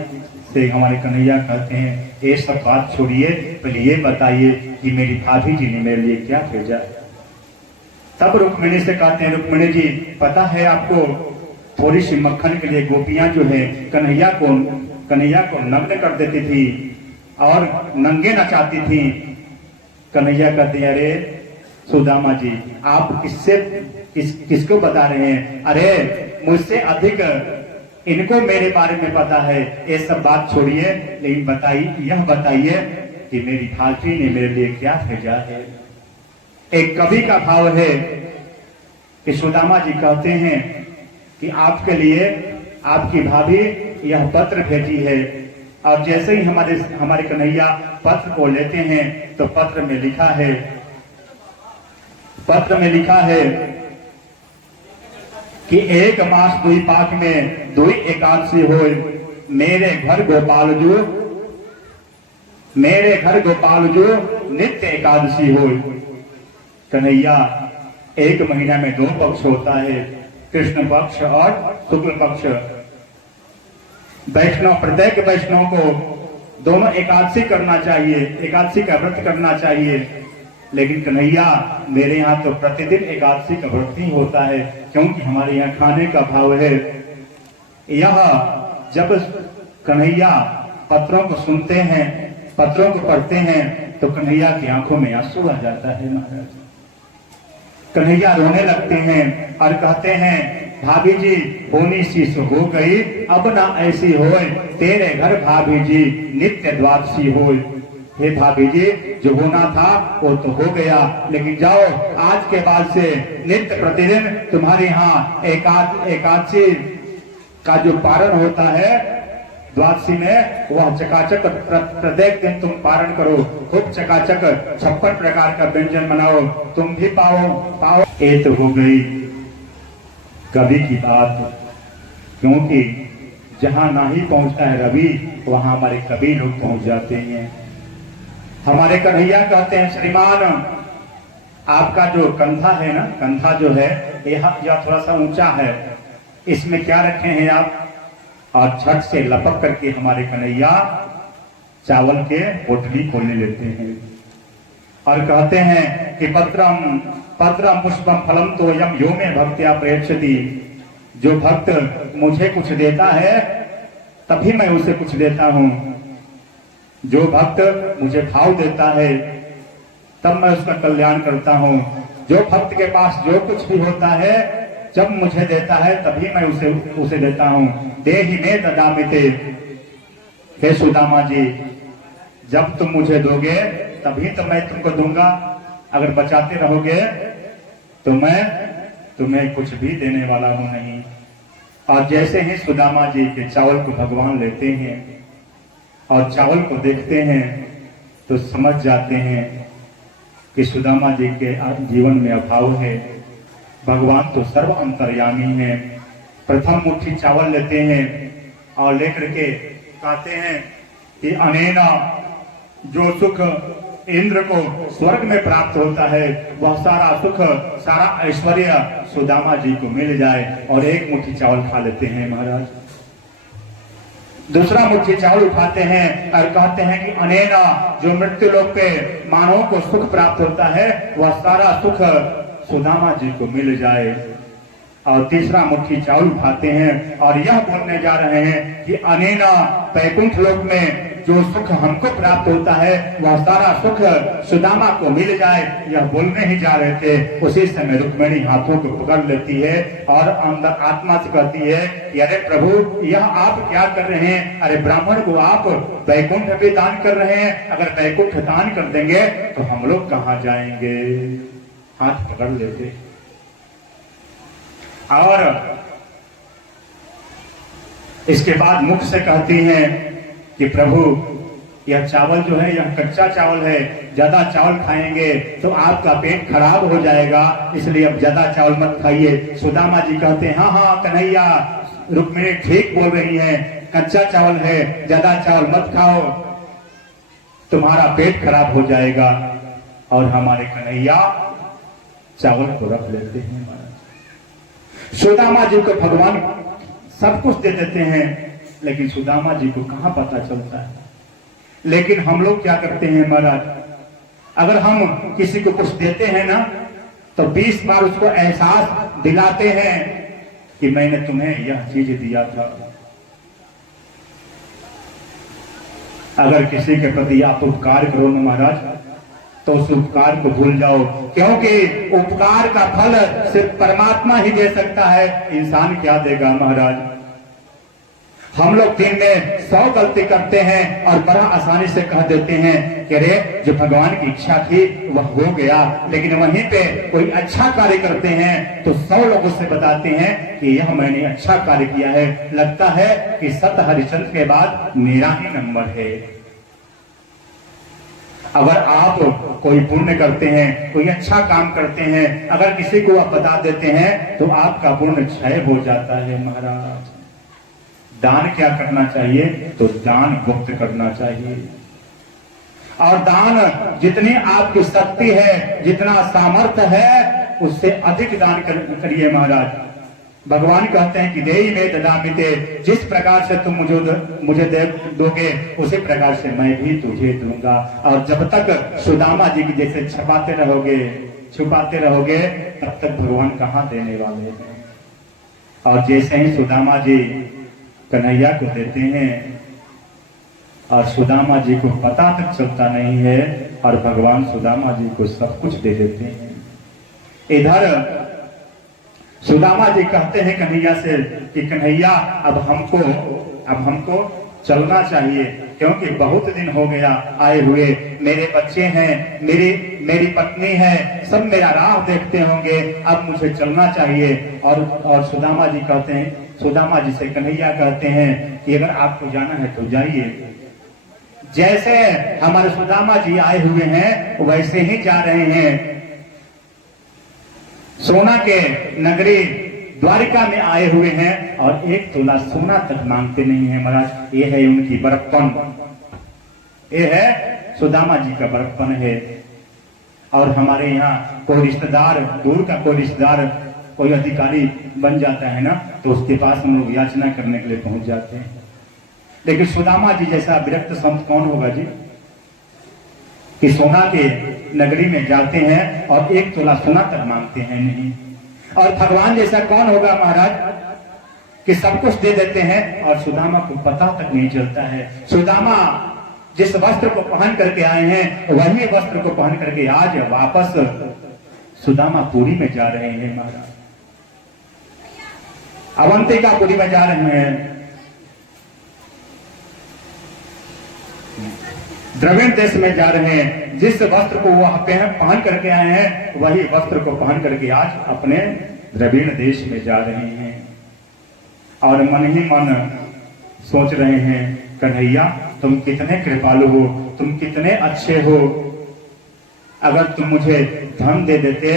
से हमारे कन्हैया कहते हैं ये सब बात छोड़िए, पहले ये बताइए कि मेरी भाभी जी ने मेरे लिए क्या भेजा। तब रुक्मिणी से कहते हैं, रुक्मिणी जी पता है आपको, थोड़ी सी मक्खन के लिए गोपियां जो है कन्हैया को नग्न कर देती थी और नंगे नचाती थी। कन्हैया कहते हैं अरे सुदामा जी आप किसको बता रहे हैं? अरे मुझसे अधिक इनको मेरे बारे में पता है, ये सब बात छोड़िए, लेकिन यह बताइए कि मेरी भाभी ने मेरे लिए क्या भेजा है। एक कवि का भाव है कि सुदामा जी कहते हैं कि आपके लिए आपकी भाभी यह पत्र भेजी है, और जैसे ही हमारे कन्हैया पत्र को लेते हैं तो पत्र में लिखा है कि 1 मास 2 पाक में 2 एकादशी होय, मेरे घर गोपाल जो नित्य एकादशी होय। कन्हैया 1 महीना में 2 पक्ष होता है, कृष्ण पक्ष और शुक्ल पक्ष। प्रत्येक वैष्णव को दोनों एकादशी करना चाहिए, एकादशी का व्रत करना चाहिए, लेकिन कन्हैया मेरे यहाँ तो प्रतिदिन एकादशी का व्रत ही होता है, क्योंकि हमारे यहाँ खाने का भाव है। यह जब कन्हैया पत्रों को सुनते हैं, पत्रों को पढ़ते हैं, तो कन्हैया की आंखों में आंसू आ जाता है महाराज। कन्हैया रोने लगते हैं और कहते हैं भाभी जी होनी सी सो हो गई, अब ना ऐसी होए, तेरे घर भाभी जी नित्य द्वादशी होए। हे भाभी जी, जो होना था वो तो हो गया, लेकिन जाओ आज के बाद से नित्य प्रतिदिन तुम्हारे यहाँ एकादशी का जो पारण होता है द्वादशी में, वह चकाचक प्रत्येक दिन तुम पारण करो, खूब चकाचक 56 प्रकार का व्यंजन बनाओ, तुम भी पाओ। ये तो हो गई कवि की बात, क्योंकि जहां ना ही पहुंचता है रवि, वहां हमारे कवि लोग पहुंच जाते हैं। हमारे कन्हैया कहते हैं, श्रीमान आपका जो कंधा है ना, कंधा जो है यह थोड़ा सा ऊंचा है, इसमें क्या रखे हैं आप? और झट से लपक करके हमारे कन्हैया चावल के पोटली खोलने लेते हैं और कहते हैं कि पत्रम पुष्पम फलम तो यम यो में भक्त्या प्रेक्षति। जो भक्त मुझे कुछ देता है तभी मैं उसे कुछ देता हूं, जो भक्त मुझे भाव देता है तब मैं उसका कल्याण करता हूं। जो भक्त के पास जो कुछ भी होता है जब मुझे देता है तभी मैं उसे देता हूं। देहि में ददामिते, हे सुदामा जी, जब तुम मुझे दोगे तभी तो मैं तुमको दूंगा, अगर बचाते रहोगे तो मैं तुम्हें कुछ भी देने वाला हूं नहीं। और जैसे ही सुदामा जी के चावल को भगवान लेते हैं और चावल को देखते हैं तो समझ जाते हैं कि सुदामा जी के जीवन में अभाव है। भगवान तो सर्व अंतर्यामी है। प्रथम मुट्ठी चावल लेते हैं और लेकर के कहते हैं कि अनेना, जो सुख इंद्र को स्वर्ग में प्राप्त होता है वह सारा सुख, सारा ऐश्वर्य सुदामा जी को मिल जाए, और एक मुट्ठी चावल खा लेते हैं महाराज। दूसरा मुट्ठी चावल उठाते हैं और कहते हैं कि अनेना, जो मृत्यु लोक पे मानव को सुख प्राप्त होता है वह सारा सुख सुदामा जी को मिल जाए। और तीसरा मुट्ठी चावल उठाते हैं और यह बोलने जा रहे हैं कि अनेना, वैकुंठ लोक में जो सुख हमको प्राप्त होता है वह सारा सुख सुदामा को मिल जाए, यह बोलने ही जा रहे थे। उसी समय रुक्मिणी हाथों को पकड़ लेती है और अंदर आत्मा से कहती है कि अरे प्रभु, यह आप क्या कर रहे हैं? अरे ब्राह्मण को आप वैकुंठ भी दान कर रहे हैं, अगर वैकुंठ दान कर देंगे तो हम लोग कहाँ जाएंगे? हाथ पकड़ लेते और इसके बाद मुख से कहती हैं कि प्रभु, यह चावल जो है यह कच्चा चावल है, ज्यादा चावल खाएंगे तो आपका पेट खराब हो जाएगा, इसलिए अब ज्यादा चावल मत खाइए। सुदामा जी कहते हैं, हाँ हाँ कन्हैया, रुक्मिणी ठीक बोल रही है, कच्चा चावल है, ज्यादा चावल मत खाओ, तुम्हारा पेट खराब हो जाएगा। और हमारे कन्हैया चावल को रख लेते हैं। सुदामा जी को भगवान सब कुछ दे देते हैं, लेकिन सुदामा जी को कहां पता चलता है। लेकिन हम लोग क्या करते हैं महाराज, अगर हम किसी को कुछ देते हैं ना तो 20 बार उसको एहसास दिलाते हैं कि मैंने तुम्हें यह चीज दिया था। अगर किसी के प्रति आप उपकार करो ना महाराज तो उस उपकार को भूल जाओ, क्योंकि उपकार का फल सिर्फ परमात्मा ही दे सकता है, इंसान क्या देगा महाराज। हम लोग दिन में 100 गलती करते हैं और बड़ा आसानी से कह देते हैं कि अरे जो भगवान की इच्छा थी वह हो गया, लेकिन वहीं पे कोई अच्छा कार्य करते हैं तो 100 लोगों से बताते हैं कि यह मैंने अच्छा कार्य किया है, लगता है कि सत हरिचंद्र के बाद मेरा ही नंबर है। अगर आप कोई पुण्य करते हैं, कोई अच्छा काम करते हैं, अगर किसी को आप बता देते हैं तो आपका पुण्य क्षय हो जाता है महाराज। दान क्या करना चाहिए? तो दान गुप्त करना चाहिए, और दान जितनी आपकी शक्ति है, जितना सामर्थ्य है, उससे अधिक दान करिए महाराज। भगवान कहते हैं कि देहि में ददामिते, जिस प्रकार से तुम मुझे दे दोगे उसी प्रकार से मैं भी तुझे दूंगा। और जब तक सुदामा जी की जैसे छुपाते रहोगे तब तक भगवान कहाँ देने वाले हैं। और जैसे ही सुदामा जी कन्हैया को देते हैं और सुदामा जी को पता तक चलता नहीं है, और भगवान सुदामा जी को सब कुछ दे देते हैं। इधर सुदामा जी कहते हैं कन्हैया से कि कन्हैया अब हमको चलना चाहिए, क्योंकि बहुत दिन हो गया आए हुए, मेरे बच्चे हैं, मेरी पत्नी है, सब मेरा राह देखते होंगे, अब मुझे चलना चाहिए। और सुदामा जी कहते हैं, सुदामा जी से कन्हैया कहते हैं कि अगर आपको जाना है तो जाइए। जैसे हमारे सुदामा जी आए हुए हैं वैसे ही जा रहे हैं। सोना के नगरी द्वारिका में आए हुए हैं और 1 तोला सोना तक मांगते नहीं है महाराज। ये है उनकी बड़प्पन, ये है सुदामा जी का बड़प्पन है। और हमारे यहाँ कोई रिश्तेदार, दूर का कोई रिश्तेदार, कोई अधिकारी बन जाता है ना, तो उसके पास हम लोग याचना करने के लिए पहुंच जाते हैं। लेकिन सुदामा जी जैसा विरक्त संत कौन होगा जी, कि सोना के नगरी में जाते हैं और 1 तोला सोना तक मांगते हैं नहीं। और भगवान जैसा कौन होगा महाराज, कि सब कुछ दे देते हैं और सुदामा को पता तक नहीं चलता है। सुदामा जिस वस्त्र को पहन करके आए हैं वही वस्त्र को पहन करके आज वापस सुदामापुरी में जा रहे हैं महाराज, अवंतिकापुरी में जा रहे हैं। द्रविड़ देश में जा रहे हैं। जिस वस्त्र को वह पहन करके आए हैं वही वस्त्र को पहन करके आज अपने द्रविड़ देश में जा रहे हैं। और मन ही मन सोच रहे हैं, कन्हैया तुम कितने कृपालु हो, तुम कितने अच्छे हो। अगर तुम मुझे धन दे देते,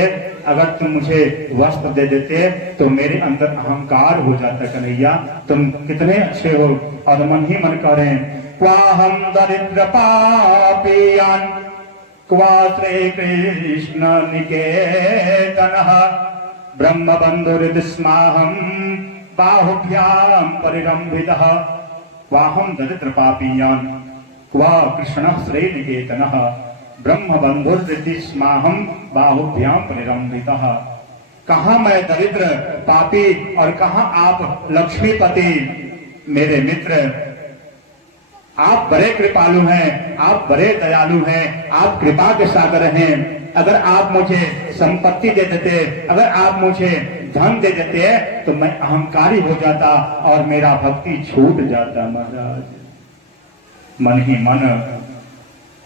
अगर तुम मुझे वस्त्र दे देते तो मेरे अंदर अहंकार हो जाता। कन्हैया तुम कितने अच्छे हो। और मन ही मन कह रहे हैं, क्वा हम दरिद्र पापियान क्वा श्री कृष्ण निकेतनः ब्रह्म बंधुरिदस्माहं बाहुभ्याम परिरंभितः। क्वाहम दरिद्र पापियान क्वा कृष्ण श्री निकेतनः ब्रह्म बंधुरिदस्माहं बाहुभ्याम परिरंभितः। कहां मैं दरिद्र पापी और कहां आप लक्ष्मीपति। मेरे मित्र, आप बड़े कृपालु हैं, आप बड़े दयालु हैं, आप कृपा के सागर हैं। अगर आप मुझे संपत्ति दे देते, अगर आप मुझे धन दे देते तो मैं अहंकारी हो जाता और मेरा भक्ति छूट जाता महाराज। मन ही मन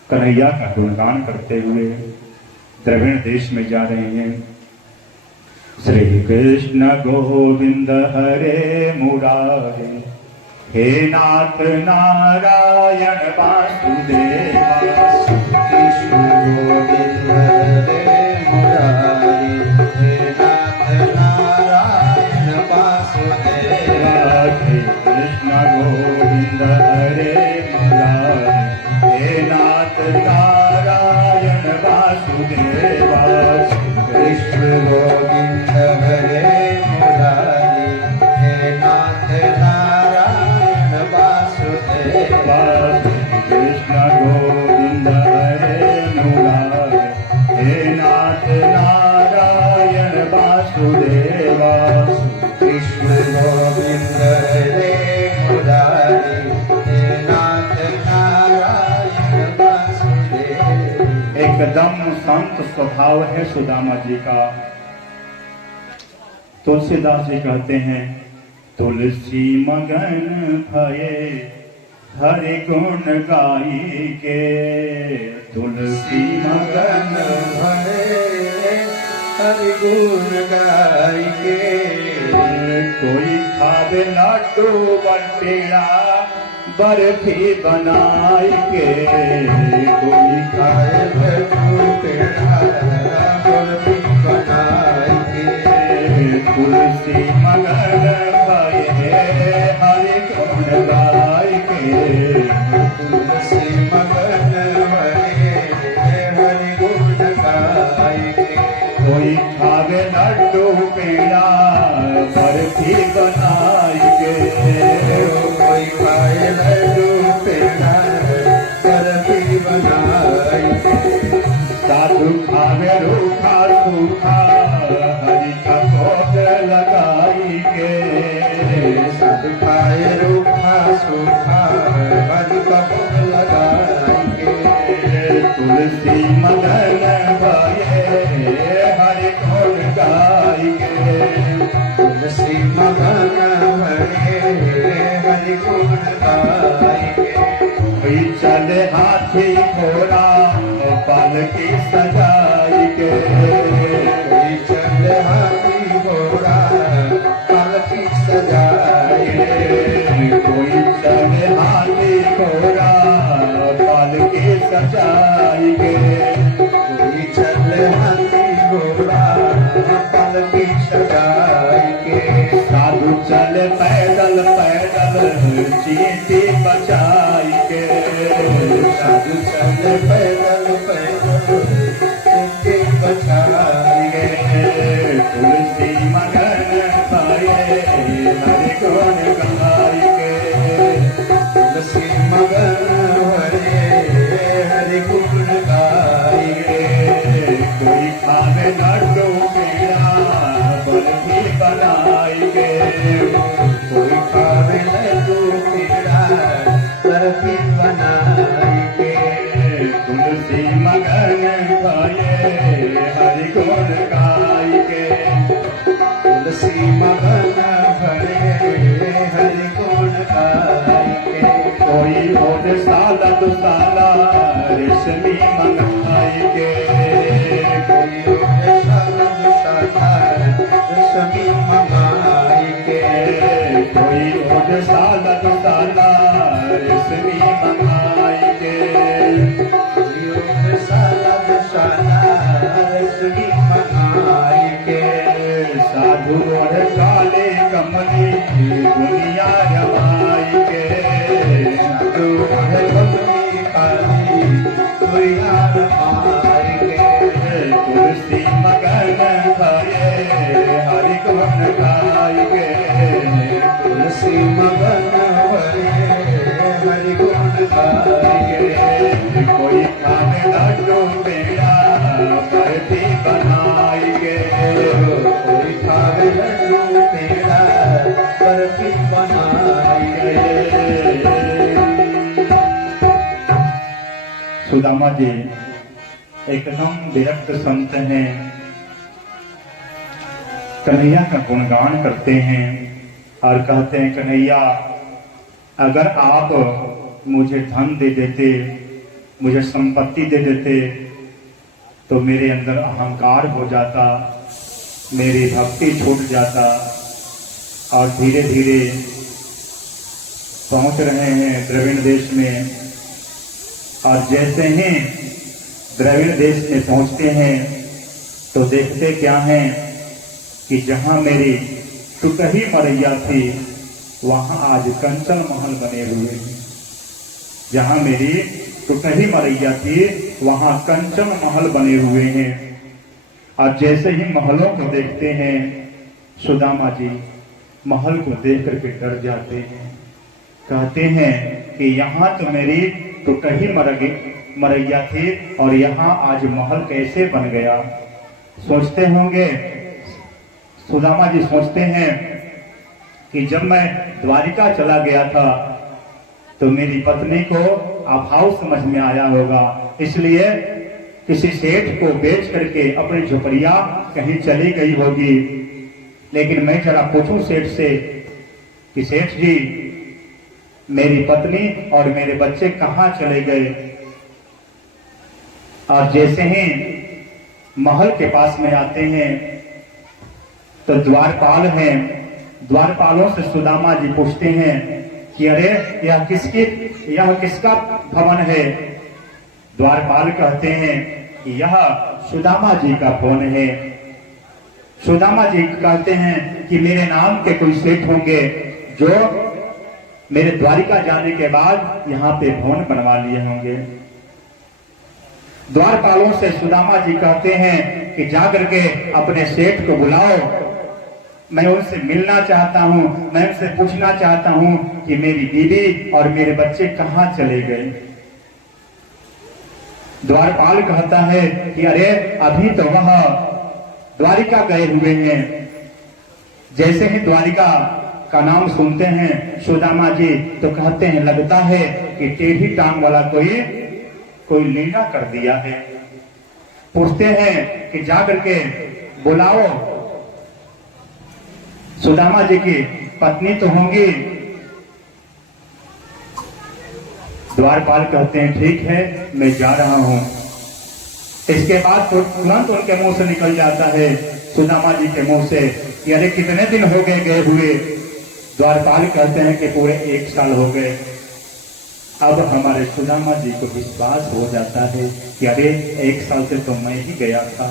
कन्हैया का गुणगान करते हुए द्रविड़ देश में जा रहे हैं। श्री कृष्ण गोविंद हरे मुरारे, हे नाथ नारायण वासुदेवा। कृष्ण गोविंद हरे मुरारी, हे नाथ नारायण वासुदेवा। हे कृष्ण गोविंद हरे मुरारी, हे नाथ नारायण वासुदेवा। कृष्ण गोविंद हरे मुरारी, हे नाथ नारायण वासुदेवा। कृष्ण गोविंद हरे मुरारी, हे नाथ नारायण वासुदेवा। कृष्ण गोविंद हरे मुरारी, हे नाथ नारायण वासुदेवा। एकदम शांत स्वभाव है सुदामा जी का। तुलसीदास जी कहते हैं, तुलसी मगन भये हरि गुण गाई के। तुलसी मगन भये हरि गुण गाय के। कोई खावे लाडू बटेड़ा बर्फी बनाई के। कोई खाए भरपूर पेड़ा बर्फी बनाय के। तुलसी मगन भये हरि गुण गाय के। तुलसी मगन भये हरि गुण गाय के। कोई खावे लड्डू पेड़ा बर्फी बनाई के। कोई खाए लड्डू पेड़ा बर्फी बनाय के। साधु खावे रूखा सूखा हरि का भोग लगाई के। साधु खाए रूखा सूखा हरि का भोग लगाय के। तुलसी मगन भये हरि गुण गाई के। तुलसी मगन भये हरि गुण गाय के। कोई चले हाथी घोड़ा पालकी सजाई के, कोई चले हाथी घोड़ा पालकी सजाए, कोई चले हाथी घोड़ा पालकी सजाई के, कोई चले हाथी घोड़ा पालकी सजाए के, साधु चले पैदल पैदल चींटी बचाई के, साधु चले पैदल पैदल चींटी बचाए के, तुलसी मगन पाए हरि गुण गाय के, तुलसी मगन हरे हरि गुण गाए के, कोई खावे लड्डू पेड़ा बर्फी बनाई के, कोई खावे लड्डू पेड़ा बर्फी बनाए के, तुलसी मगन पाए हरि गुण गाय के, तुलसी मगन हरे हरि गुण गाए के, कोई भोज साला दुसाला रेशमी मंगाई के, कोई रश्मि मंगाए के, कोई भोज साला दुसाला रेशमी मंगाई के, कोई साला रश्मि मंगाए के, साधु और काले कमली दुनिया रमाई के, साधु है बंदी काली कोई यार माए के, तुलसी मगन खाए हरि गुण गाय के, तुलसी मगन हरे हरि गुण गाए के, कोई खाने लड्डू पेड़ा बर्फी बनाई के, कोई खावे लड्डू पेड़ा बर्फी बनाए के, सुदामा जी एकदम विरक्त संत हैं, कन्हैया का गुणगान करते हैं और कहते हैं कन्हैया अगर आप मुझे धन दे देते, मुझे संपत्ति दे देते तो मेरे अंदर अहंकार हो जाता, मेरी भक्ति छूट जाता और धीरे धीरे पहुंच रहे हैं द्रविड़ देश में। और जैसे ही द्रविड़ देश में पहुंचते हैं तो देखते क्या हैं कि जहां मेरी टुकही मरैया थी वहां आज कंचन महल बने हुए हैं। जहां मेरी टुकही मरैया थी वहां कंचन महल बने हुए हैं। और जैसे ही महलों को देखते हैं सुदामा जी महल को देख करके डर जाते हैं, कहते हैं कि यहाँ तो मेरी टुकही मरैया थी और यहाँ आज महल कैसे बन गया। सोचते होंगे, सुदामा जी सोचते हैं कि जब मैं द्वारिका चला गया था तो मेरी पत्नी को अभाव समझ में आया होगा, इसलिए किसी सेठ को बेच करके अपनी झोपड़िया कहीं चली गई होगी। लेकिन मैं जरा पूछूं सेठ से कि सेठ जी मेरी पत्नी और मेरे बच्चे कहाँ चले गए। और जैसे ही महल के पास में आते हैं तो द्वारपाल हैं, द्वारपालों से सुदामा जी पूछते हैं कि अरे यह किसका भवन है। द्वारपाल कहते हैं कि यह सुदामा जी का भवन है। सुदामा जी कहते हैं कि मेरे नाम के कोई सेठ होंगे जो मेरे द्वारिका जाने के बाद यहाँ पे भवन बनवा लिए होंगे। द्वारपालों से सुदामा जी कहते हैं कि जाकर के अपने सेठ को बुलाओ, मैं उनसे मिलना चाहता हूँ, मैं उनसे पूछना चाहता हूँ कि मेरी बीवी और मेरे बच्चे कहाँ चले गए। द्वारपाल कहता है कि अरे अभी तो वह द्वारिका गए हुए हैं। जैसे ही द्वारिका का नाम सुनते हैं सुदामा जी तो कहते हैं लगता है कि टेढ़ी टांग वाला कोई लीला कर दिया है। पूछते हैं कि जाकर के बुलाओ, सुदामा जी की पत्नी तो होंगी। द्वारपाल कहते हैं ठीक है मैं जा रहा हूं। इसके बाद तो तुरंत उनके मुंह से निकल जाता है, सुदामा जी के मुंह से, कि अरे कितने दिन हो गए हुए। द्वारपाल कहते हैं कि पूरे 1 साल हो गए। अब हमारे सुदामा जी को विश्वास हो जाता है कि अरे 1 साल से तो मैं ही गया था,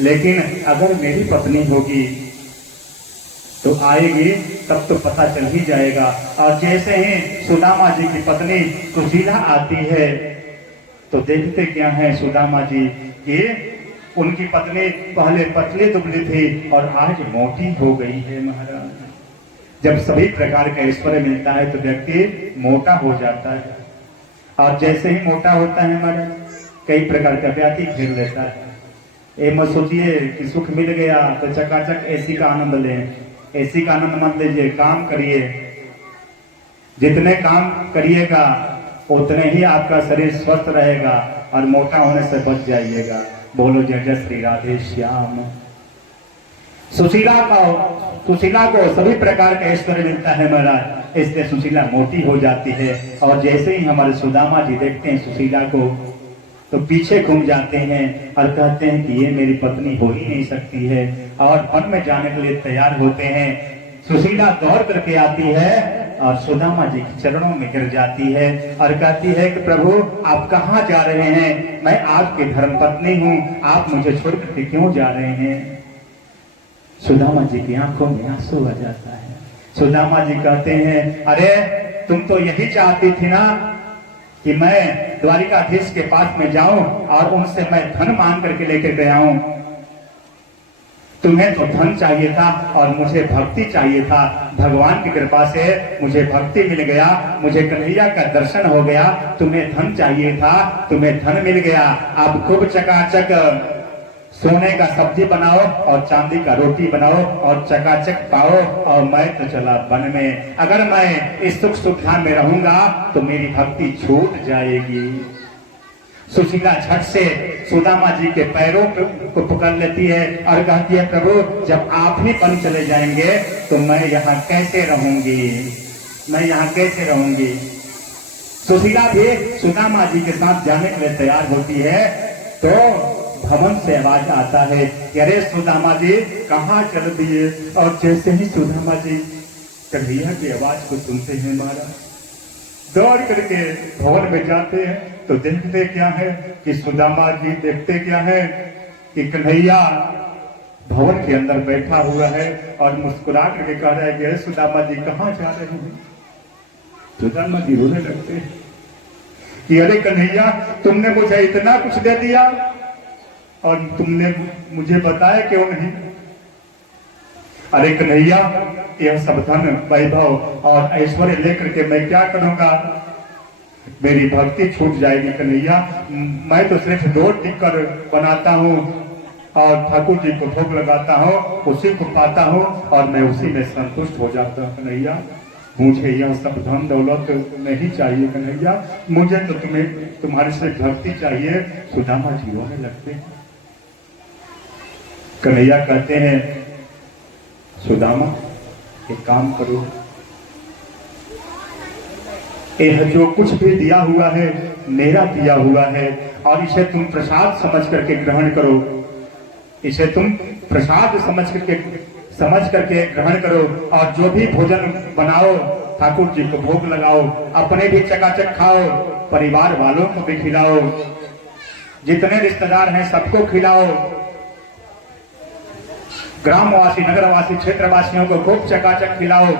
लेकिन अगर मेरी पत्नी होगी तो आएगी तब तो पता चल ही जाएगा। और जैसे ही सुदामा जी की पत्नी सुशीला आती है तो देखते क्या है सुदामा जी, ये उनकी पत्नी पहले पतली दुबली थी और आज मोटी हो गई है महाराज। जब सभी प्रकार का ऐश्वर्य मिलता है तो व्यक्ति मोटा हो जाता है, और जैसे ही मोटा होता है महाराज कई प्रकार का व्याधि घेर लेता है। ये मत सोचिए कि सुख मिल गया तो चकाचक एसी का आनंद लें। एसी का आनंद मत लीजिए, काम करिए। जितने काम करिएगा उतने ही आपका शरीर स्वस्थ रहेगा और मोटा होने से बच जाइएगा। बोलो जय जय श्री राधे श्याम। सुशीला को सभी प्रकार का ऐश्वर्य मिलता है महाराज, इसलिए सुशीला मोटी हो जाती है। और जैसे ही हमारे सुदामा जी देखते हैं सुशीला को तो पीछे घूम जाते हैं और कहते हैं कि ये मेरी पत्नी हो ही नहीं सकती है, और वन में जाने के लिए तैयार होते हैं। सुशीला दौड़ करके आती है और सुदामा जी के चरणों में गिर जाती है और कहती है कि प्रभु आप कहाँ जा रहे हैं? मैं आपकी धर्मपत्नी हूँ, आप मुझे छोड़ करके क्यों जा रहे हैं? सुदामा जी की आंखों में आंसू आ जाता है। सुदामा जी कहते हैं अरे तुम तो यही चाहती थी ना कि मैं द्वारिकाधीश के पास में जाऊं और उनसे मैं धन मांग करके लेकर गया हूं। तुम्हें तो धन चाहिए था और मुझे भक्ति चाहिए था। भगवान की कृपा से मुझे भक्ति मिल गया, मुझे कन्हैया का दर्शन हो गया। तुम्हें धन चाहिए था, तुम्हें धन मिल गया। आप खूब चकाचक सोने का सब्जी बनाओ और चांदी का रोटी बनाओ और चकाचक पाओ, और मैं तो चला वन में। अगर मैं इस सुख सुविधा में रहूंगा तो मेरी भक्ति छूट जाएगी। सुशीला झट से सुदामा जी के पैरों को पकड़ लेती है और कहती है प्रभु जब आप ही वन चले जाएंगे तो मैं यहाँ कैसे रहूंगी, मैं यहाँ कैसे रहूंगी। सुशीला भी सुदामा जी के साथ जाने के लिए तैयार होती है तो भवन से आवाज आता है कि अरे सुदामा जी कहाँ चल दिए। और जैसे ही सुदामा जी कन्हैया की आवाज को सुनते हैं महाराज दौड़ करके भवन में जाते हैं तो देखते क्या है कि सुदामा जी देखते क्या है कि कन्हैया भवन के अंदर बैठा हुआ है और मुस्कुरा करके कह रहा है कि अरे सुदामा जी कहाँ जा रहे हैं? सुदामा जी रोने लगते हैं कि अरे कन्हैया तुमने मुझे इतना कुछ दे दिया और तुमने मुझे बताया क्यों नहीं? अरे कन्हैया यह सब धन वैभव और ऐश्वर्य लेकर के मैं क्या करूंगा? मेरी भक्ति छूट जाएगी कन्हैया। मैं तो सिर्फ 2 टिक्कर बनाता हूँ और ठाकुर जी को भोग लगाता हूँ, उसी को पाता हूँ और मैं उसी में संतुष्ट हो जाता हूँ कन्हैया। मुझे यह सब धन दौलत नहीं चाहिए कन्हैया, मुझे तो तुम्हारे से भक्ति चाहिए। सुदामा जी रोने लगते हैं। कन्हैया कहते हैं सुदामा एक काम करो, यह जो कुछ भी दिया हुआ है मेरा दिया हुआ है और इसे तुम प्रसाद समझ करके ग्रहण करो। इसे तुम प्रसाद समझ करके ग्रहण करो और जो भी भोजन बनाओ ठाकुर जी को भोग लगाओ, अपने भी चकाचक खाओ, परिवार वालों को भी खिलाओ, जितने रिश्तेदार हैं सबको खिलाओ, ग्रामवासी नगरवासी क्षेत्रवासियों को खूब चकाचक खिलाओ।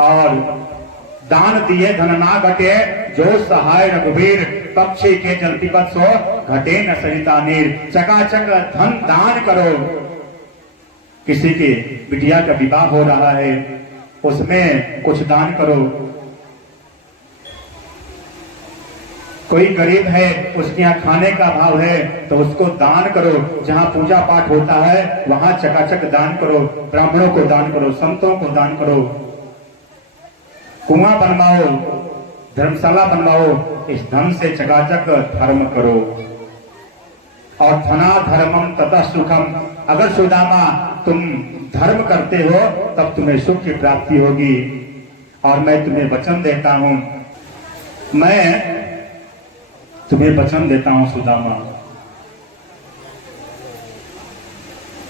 और दान दिए धन ना घटे, जो सहाय रघुवीर, पक्षी के जल पिबत सो घटे न सरिता नीर। चकाचक धन दान करो। किसी की बिटिया का विवाह हो रहा है उसमें कुछ दान करो। कोई गरीब है उसके यहाँ खाने का अभाव है तो उसको दान करो। जहाँ पूजा पाठ होता है वहां चकाचक दान करो, ब्राह्मणों को दान करो, संतों को दान करो, कुआं बनवाओ, धर्मशाला बनवाओ। इस धन से चकाचक धर्म करो। और धना धर्मम तथा सुखम, अगर सुदामा तुम धर्म करते हो तब तुम्हें सुख की प्राप्ति होगी। और मैं तुम्हें वचन देता हूं, मैं तुम्हें वचन देता हूं सुदामा,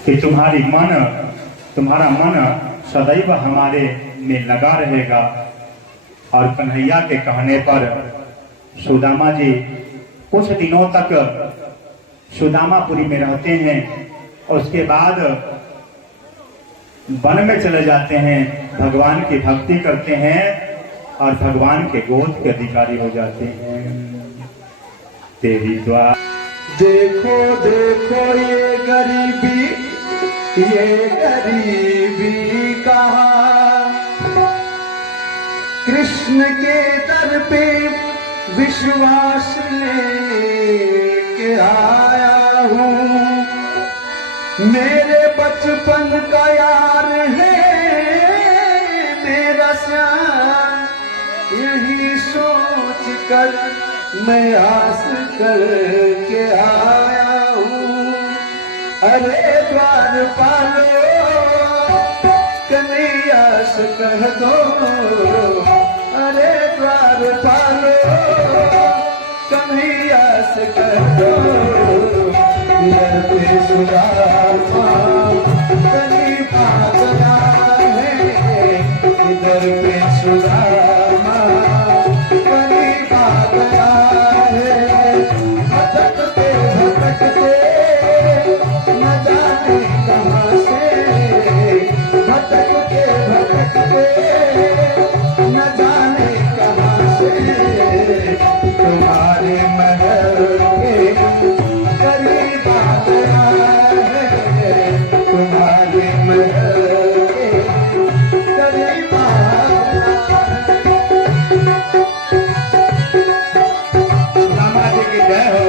कि तुम्हारा मन सदैव हमारे में लगा रहेगा। और कन्हैया के कहने पर सुदामा जी कुछ दिनों तक सुदामापुरी में रहते हैं, और उसके बाद वन में चले जाते हैं, भगवान की भक्ति करते हैं और भगवान के गोद के अधिकारी हो जाते हैं। तेरी द्वार देखो देखो ये गरीबी कहाँ, कृष्ण के दर पे विश्वास लेके आया हूँ। मेरे बचपन का यार है मेरा श्याम, यही सोच कर मैं आस करके आया हूँ। अरे द्वार पालो कन्हैया से कह दो, अरे द्वार पालो कन्हैया से कह दो। इधर पे सुदामा कली पागला है, इधर पे सुदामा कली पागला है। भटकते भटकते न जाने कहाँ से, भटकते भटकते न जाने कहाँ से, तुम्हारे महल के करीब आ गया है, तुम्हारे महल के करीब आ गया है। सुदामा जी की जय हो।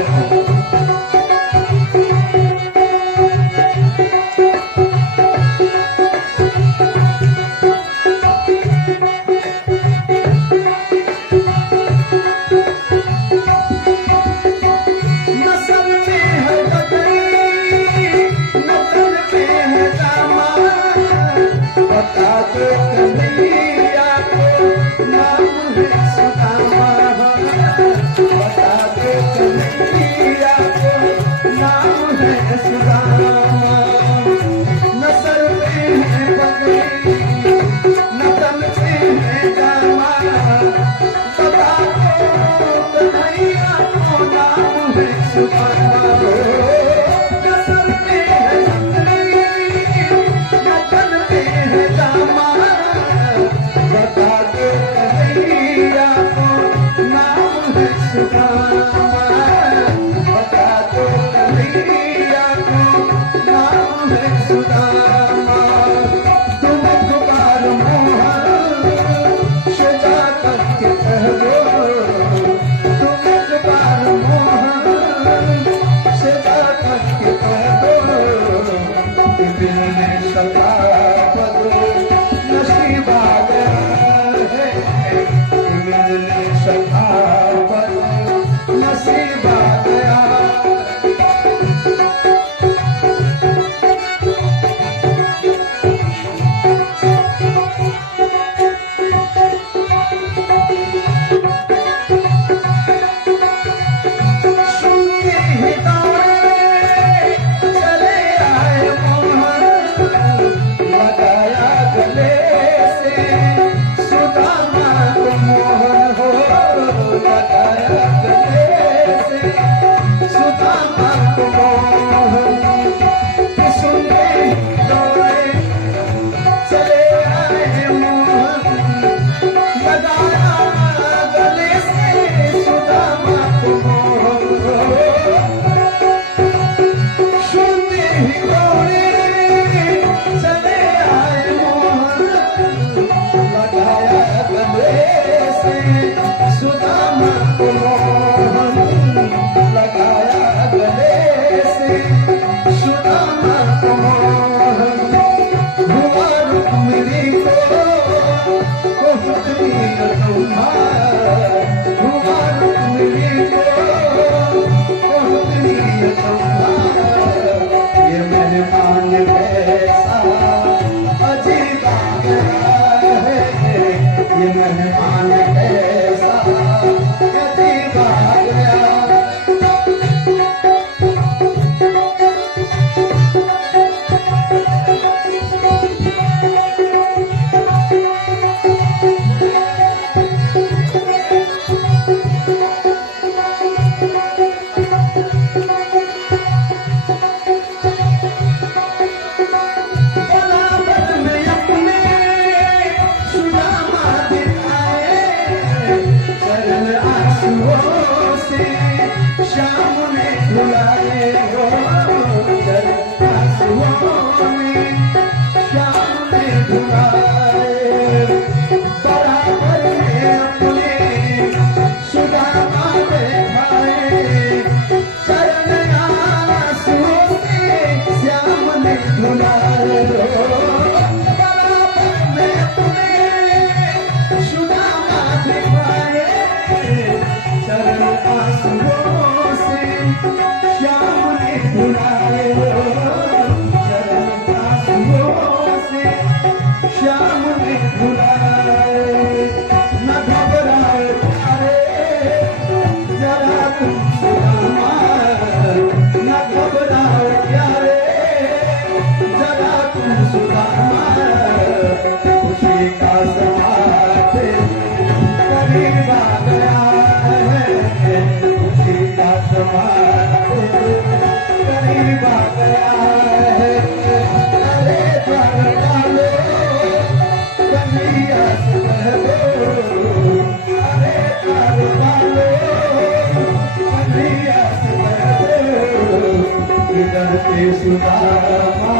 भुलाए हो बराबर में तुम्हें सुदामा दिखाए चरण आंसुओं से श्याम ने भुलाए हो चरण आंसुओं से श्याम ने भुलाए न घबराए प्यारे जरा तुम सुदामा न घबराए प्यारे जरा तुम सुदामा खुशी का समा करीब आ गया है खुशी का समा करीब आ गया है अरे द्वार डालो कन्हैया से कह दो अरे द्वार डालो कन्हैया से कह दो इधर पे सुदामा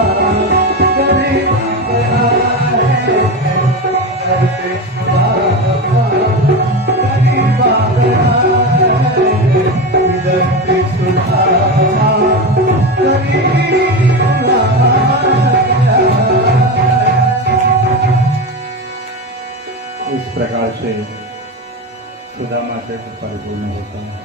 करीब आ गया है इधर पे सुदामा करीब आ गया है इधर पे सुदामा करीब आ गया इस प्रकार से सुदामा चरित्र परिपूर्ण होता है।